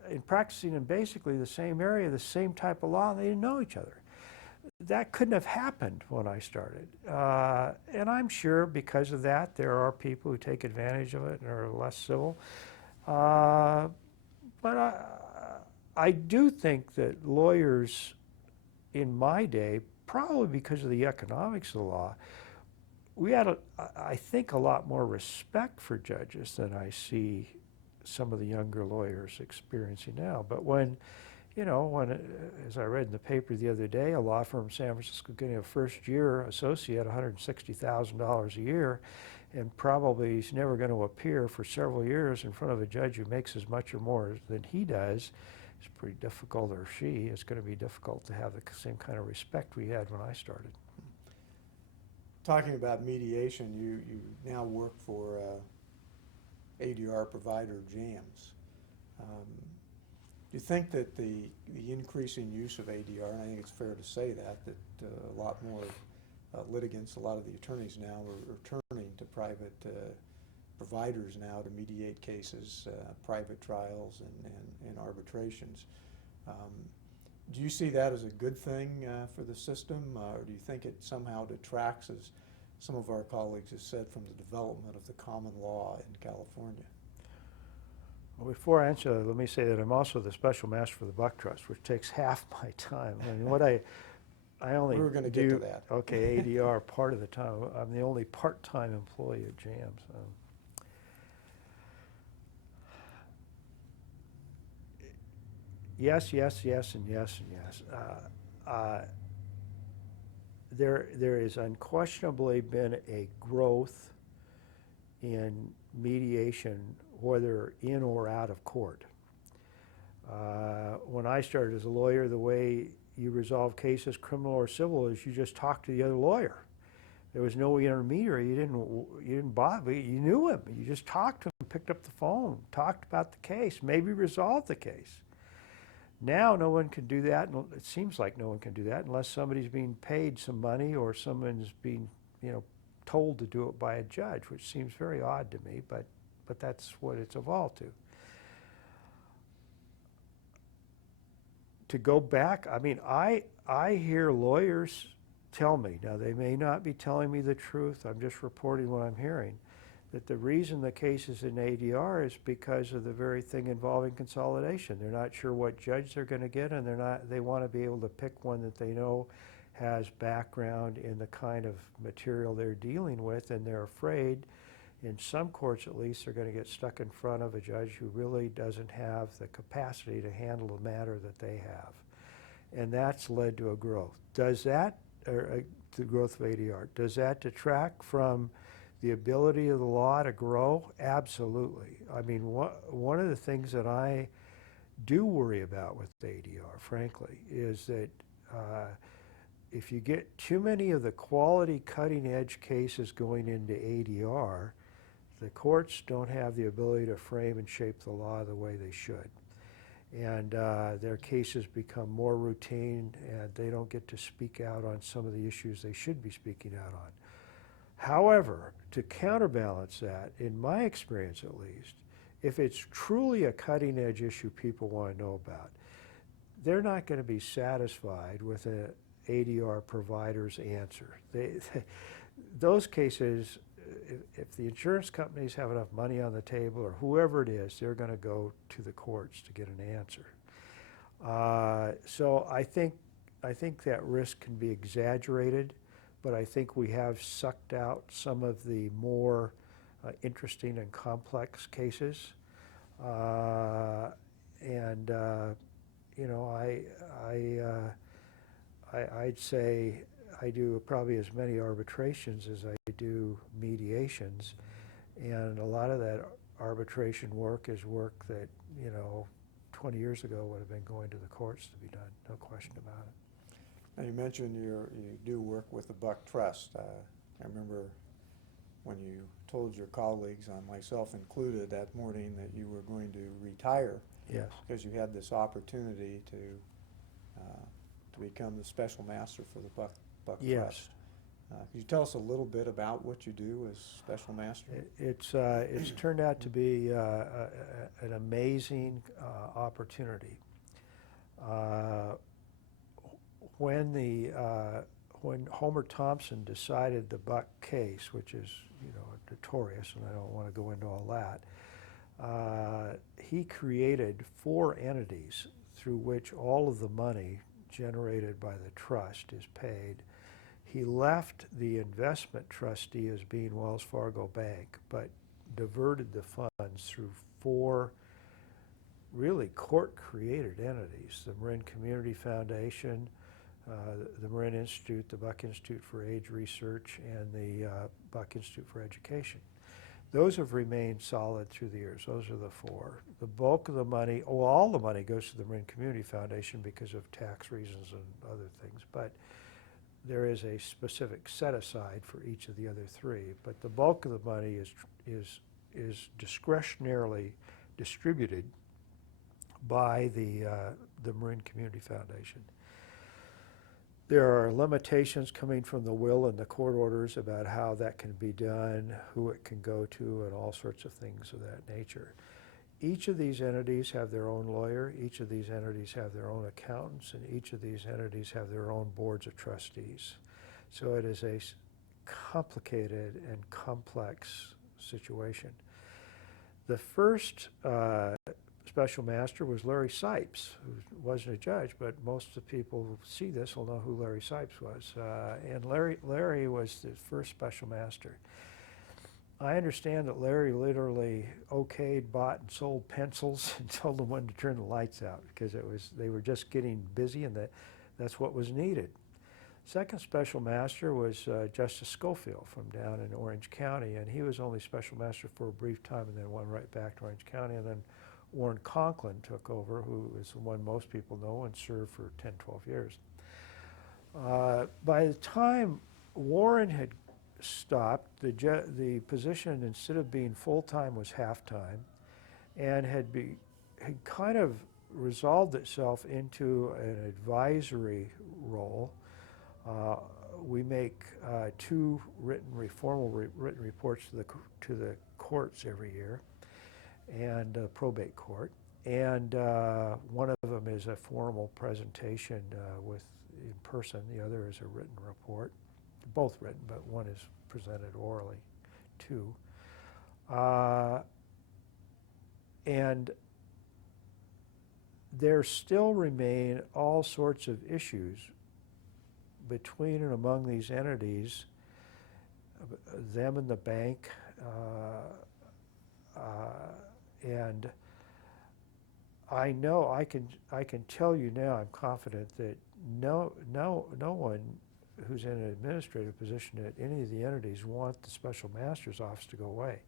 in practicing in basically the same area, the same type of law, they didn't know each other. That couldn't have happened when I started. And I'm sure because of that, there are people who take advantage of it and are less civil. But I do think that lawyers in my day, probably because of the economics of the law, we had, I think, a lot more respect for judges than I see some of the younger lawyers experiencing now. But when, as I read in the paper the other day, a law firm in San Francisco getting a first-year associate $160,000 a year, and probably he's never going to appear for several years in front of a judge who makes as much or more than he does, it's pretty difficult, or she, it's going to be difficult to have the same kind of respect we had when I started. Talking about mediation, you now work for ADR provider JAMS. Do you think that the increasing use of ADR, and I think it's fair to say that a lot more litigants, a lot of the attorneys now are turning to private providers now to mediate cases, private trials and arbitrations. Do you see that as a good thing for the system, or do you think it somehow detracts, as some of our colleagues have said, from the development of the common law in California? Well, before I answer that, let me say that I'm also the special master for the Buck Trust, which takes half my time. I mean, what I only We're going to get to that. Okay, ADR part of the time. I'm the only part-time employee at JAMS. Yes, yes, yes, and yes, and yes. There has unquestionably been a growth in mediation, whether in or out of court. When I started as a lawyer, the way you resolve cases, criminal or civil, is you just talk to the other lawyer. There was no intermediary. You didn't bother. You knew him. You just talked to him, picked up the phone, talked about the case, maybe resolved the case. Now no one can do that, and it seems like no one can do that unless somebody's being paid some money or someone's being, told to do it by a judge, which seems very odd to me, but that's what it's evolved to. to go back, I mean, I hear lawyers tell me, now they may not be telling me the truth, I'm just reporting what I'm hearing, that the reason the case is in ADR is because of the very thing involving consolidation. They're not sure what judge they're going to get, and they want to be able to pick one that they know has background in the kind of material they're dealing with, and they're afraid, in some courts at least, they're going to get stuck in front of a judge who really doesn't have the capacity to handle the matter that they have. And that's led to a growth. Does that, or the growth of ADR, does that detract from the ability of the law to grow? Absolutely. I mean, one of the things that I do worry about with ADR, frankly, is that if you get too many of the quality cutting-edge cases going into ADR, the courts don't have the ability to frame and shape the law the way they should. And their cases become more routine, and they don't get to speak out on some of the issues they should be speaking out on. However, to counterbalance that, in my experience at least, if it's truly a cutting-edge issue people want to know about, they're not going to be satisfied with an ADR provider's answer. Those cases, if the insurance companies have enough money on the table, or whoever it is, they're going to go to the courts to get an answer. So I think that risk can be exaggerated, but I think we have sucked out some of the more interesting and complex cases. You know, I'd say I do probably as many arbitrations as I do mediations, and a lot of that arbitration work is work that, you know, 20 years ago would have been going to the courts to be done, no question about it. Now, you mentioned you do work with the Buck Trust. I remember when you told your colleagues, myself included, that morning that you were going to retire. Yes. Because you had this opportunity to become the special master for the Buck Yes. Trust. Could you tell us a little bit about what you do as special master? It's turned out to be an amazing opportunity. When Homer Thompson decided the Buck case, which is, you know, notorious, and I don't want to go into all that, he created 4 entities through which all of the money generated by the trust is paid. He left the investment trustee as being Wells Fargo Bank, but diverted the funds through 4 really court-created entities: the Marin Community Foundation, the Marin Institute, the Buck Institute for Age Research, and the Buck Institute for Education. Those have remained solid through the years. Those are the 4. The bulk of the money, all the money goes to the Marin Community Foundation because of tax reasons and other things, but there is a specific set aside for each of the other 3. But the bulk of the money is discretionarily distributed by the Marin Community Foundation. There are limitations coming from the will and the court orders about how that can be done, who it can go to, and all sorts of things of that nature. Each of these entities have their own lawyer, each of these entities have their own accountants, and each of these entities have their own boards of trustees. So it is a complicated and complex situation. The first special master was Larry Sipes, who wasn't a judge, but most of the people who see this will know who Larry Sipes was. And Larry was the first special master. I understand that Larry literally okayed, bought, and sold pencils and told them when to turn the lights out because they were just getting busy, and that's what was needed. Second special master was Justice Schofield from down in Orange County, and he was only special master for a brief time and then went right back to Orange County, and then Warren Conklin took over, who is the one most people know and served for 10, 12 years. By the time Warren had stopped, the position, instead of being full-time, was half-time, and had kind of resolved itself into an advisory role. We make 2 formal written reports to the courts every year. and probate court. And one of them is a formal presentation with in person. The other is a written report. They're both written, but one is presented orally too. And there still remain all sorts of issues between and among these entities, them and the bank, and I know I can tell you now, I'm confident that no one who's in an administrative position at any of the entities want the special master's office to go away.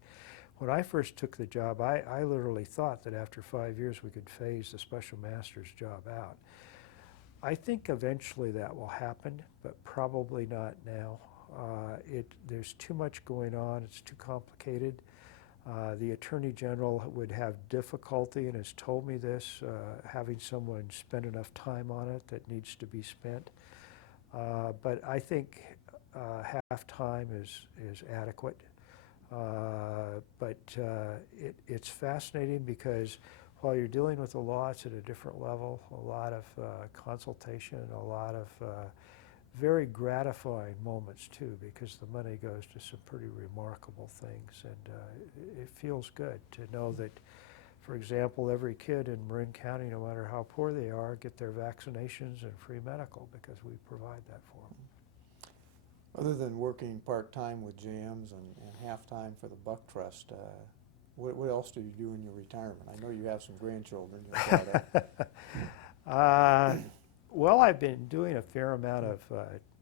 When I first took the job, I literally thought that after 5 years we could phase the special master's job out. I think eventually that will happen, but probably not now. There's too much going on, it's too complicated. The Attorney General would have difficulty, and has told me this, having someone spend enough time on it that needs to be spent. But I think half time is adequate. But it's fascinating because while you're dealing with the law, it's at a different level, a lot of consultation, a lot of very gratifying moments too, because the money goes to some pretty remarkable things, and it feels good to know that, for example, every kid in Marin County, no matter how poor they are, get their vaccinations and free medical because we provide that for them. Other than working part-time with JAMS and half-time for the Buck Trust, what else do you do in your retirement? I know you have some grandchildren you're proud of. Well, I've been doing a fair amount of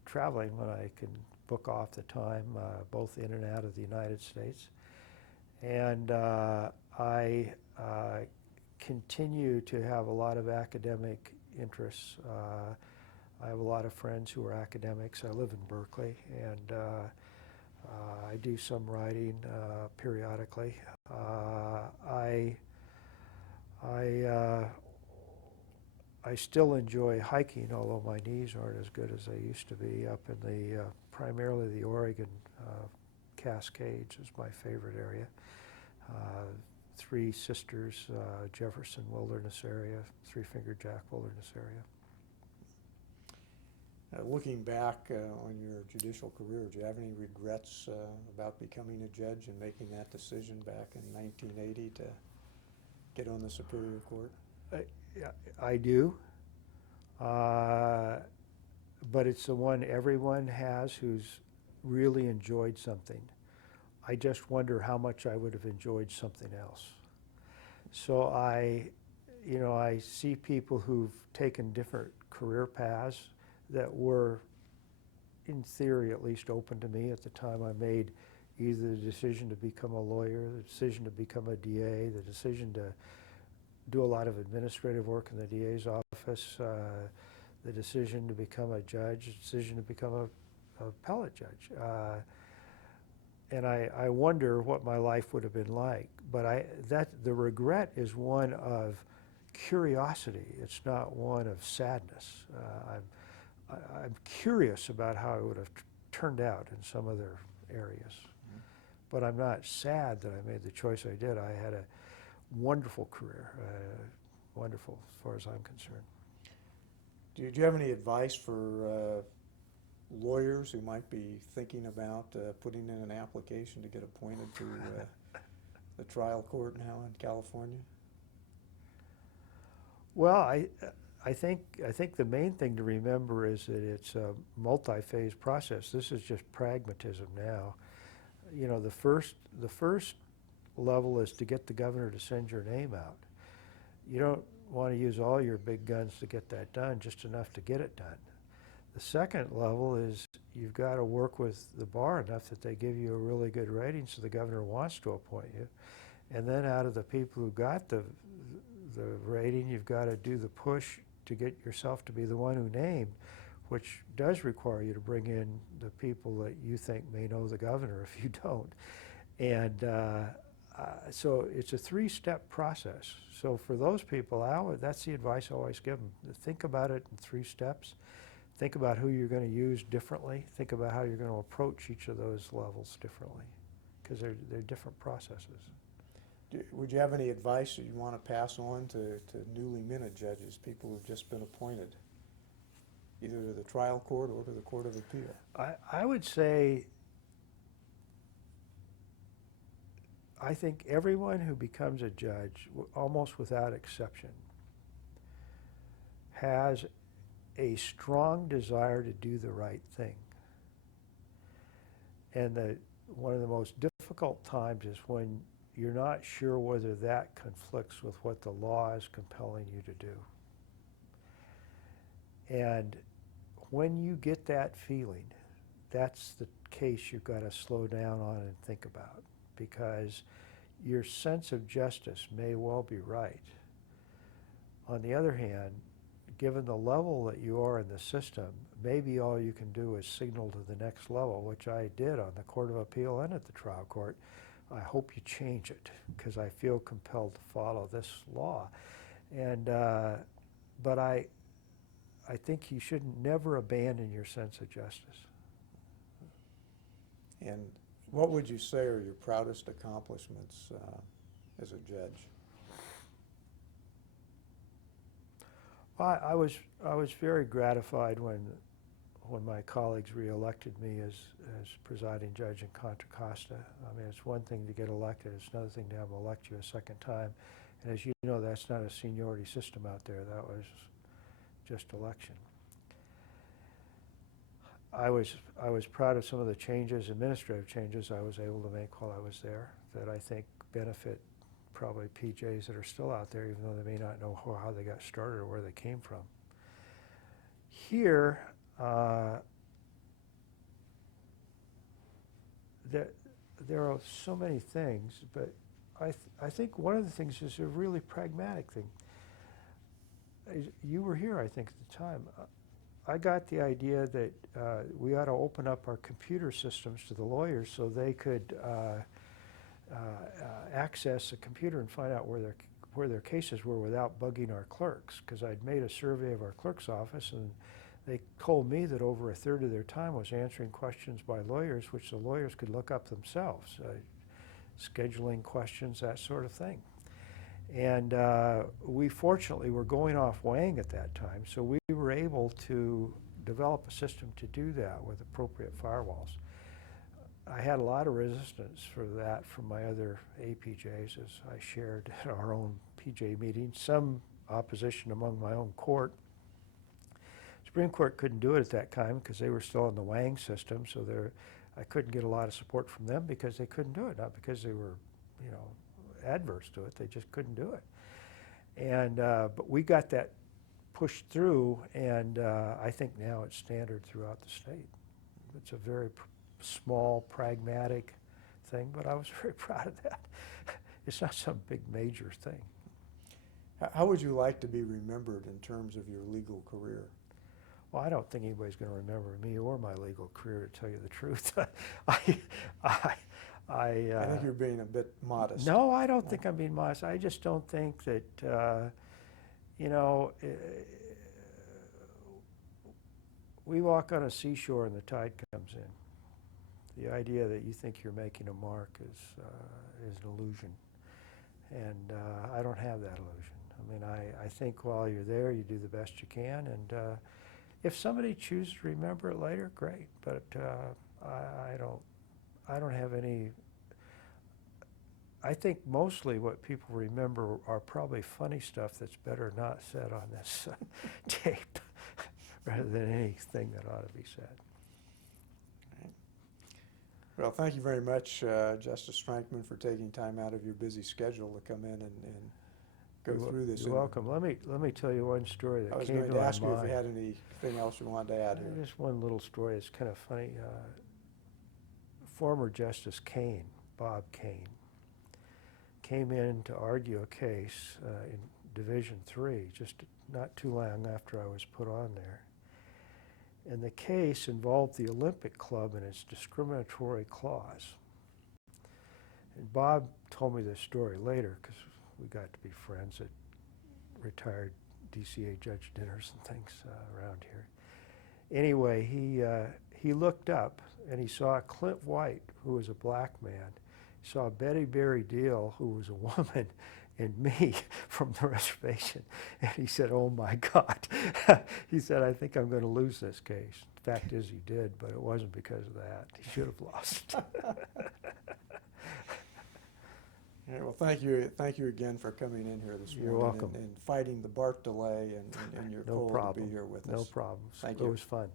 traveling when I can book off the time, both in and out of the United States. And I continue to have a lot of academic interests. I have a lot of friends who are academics. I live in Berkeley, and I do some writing periodically. I still enjoy hiking, although my knees aren't as good as they used to be. Up in the primarily the Oregon Cascades is my favorite area. Three Sisters, Jefferson Wilderness Area, Three Finger Jack Wilderness Area. Looking back on your judicial career, do you have any regrets about becoming a judge and making that decision back in 1980 to get on the Superior Court? Yeah, I do, but it's the one everyone has who's really enjoyed something. I just wonder how much I would have enjoyed something else. So I see people who've taken different career paths that were, in theory at least, open to me at the time I made either the decision to become a lawyer, the decision to become a DA, the decision to do a lot of administrative work in the DA's office, the decision to become a judge, the decision to become a appellate judge. And I wonder what my life would have been like. But the regret is one of curiosity. It's not one of sadness. I'm curious about how it would have turned out in some other areas. Mm-hmm. But I'm not sad that I made the choice I did. I had a wonderful career, wonderful as far as I'm concerned. Do you have any advice for lawyers who might be thinking about putting in an application to get appointed to the trial court now in California? Well, I think the main thing to remember is that it's a multi-phase process. This is just pragmatism now. You know, the first level is to get the governor to send your name out. You don't want to use all your big guns to get that done, just enough to get it done. The second level is you've got to work with the bar enough that they give you a really good rating so the governor wants to appoint you. And then out of the people who got the rating, you've got to do the push to get yourself to be the one who named, which does require you to bring in the people that you think may know the governor if you don't. And so it's a three-step process. So for those people, that's the advice I always give them. Think about it in 3 steps. Think about who you're going to use differently. Think about how you're going to approach each of those levels differently, because they're different processes. Would you have any advice that you want to pass on to newly minted judges, people who've just been appointed, either to the trial court or to the Court of Appeal? I would say, I think everyone who becomes a judge, almost without exception, has a strong desire to do the right thing. And one of the most difficult times is when you're not sure whether that conflicts with what the law is compelling you to do. And when you get that feeling, that's the case you've got to slow down on and think about, because your sense of justice may well be right. On the other hand, given the level that you are in the system, maybe all you can do is signal to the next level, which I did on the Court of Appeal and at the trial court. I hope you change it, because I feel compelled to follow this law. And but I think you should never abandon your sense of justice. And what would you say are your proudest accomplishments as a judge? I was very gratified when my colleagues re-elected me as presiding judge in Contra Costa. I mean, it's one thing to get elected; it's another thing to have them elect you a second time. And as you know, that's not a seniority system out there. That was just election. I was proud of some of the changes, administrative changes, I was able to make while I was there, that I think benefit probably PJs that are still out there, even though they may not know how they got started or where they came from. Here, there are so many things, but I think one of the things is a really pragmatic thing. You were here, I think, at the time. I got the idea that we ought to open up our computer systems to the lawyers so they could access a computer and find out where their cases were without bugging our clerks. Because I'd made a survey of our clerk's office, and they told me that over a third of their time was answering questions by lawyers, which the lawyers could look up themselves, scheduling questions, that sort of thing. And we fortunately were going off Wang at that time, so we were able to develop a system to do that with appropriate firewalls. I had a lot of resistance for that from my other APJs, as I shared at our own PJ meetings, some opposition among my own court. Supreme Court couldn't do it at that time because they were still in the Wang system, so I couldn't get a lot of support from them because they couldn't do it, not because they were, adverse to it. They just couldn't do it. And but we got that pushed through, and I think now it's standard throughout the state. It's a very small, pragmatic thing, but I was very proud of that. It's not some big major thing. How would you like to be remembered in terms of your legal career? Well, I don't think anybody's going to remember me or my legal career, to tell you the truth. I think you're being a bit modest. No, I don't think I'm being modest. I just don't think that, we walk on a seashore and the tide comes in. The idea that you think you're making a mark is an illusion. And I don't have that illusion. I mean, I think while you're there, you do the best you can. And if somebody chooses to remember it later, great. But I don't have any. I think mostly what people remember are probably funny stuff that's better not said on this tape rather than anything that ought to be said. Right. Well, thank you very much, Justice Strankman, for taking time out of your busy schedule to come in and go through this. You're welcome. Let me tell you one story that came to my mind. I was going to ask you if you had anything else you wanted to add here. Just one little story. It's kind of funny. Former Justice Kane, Bob Kane, came in to argue a case in Division III, just not too long after I was put on there. And the case involved the Olympic Club and its discriminatory clause. And Bob told me this story later, because we got to be friends at retired DCA judge dinners and things around here. Anyway, he looked up and he saw Clint White, who was a black man, saw Betty Berry Deal, who was a woman, and me from the reservation. And he said, "Oh my God." He said, "I think I'm going to lose this case." Fact is, he did, but it wasn't because of that. He should have lost. All right, well, thank you again for coming in here this You're morning welcome. and fighting the BART delay and your No call to problem. be here with us. No problem. Thank It you. was fun.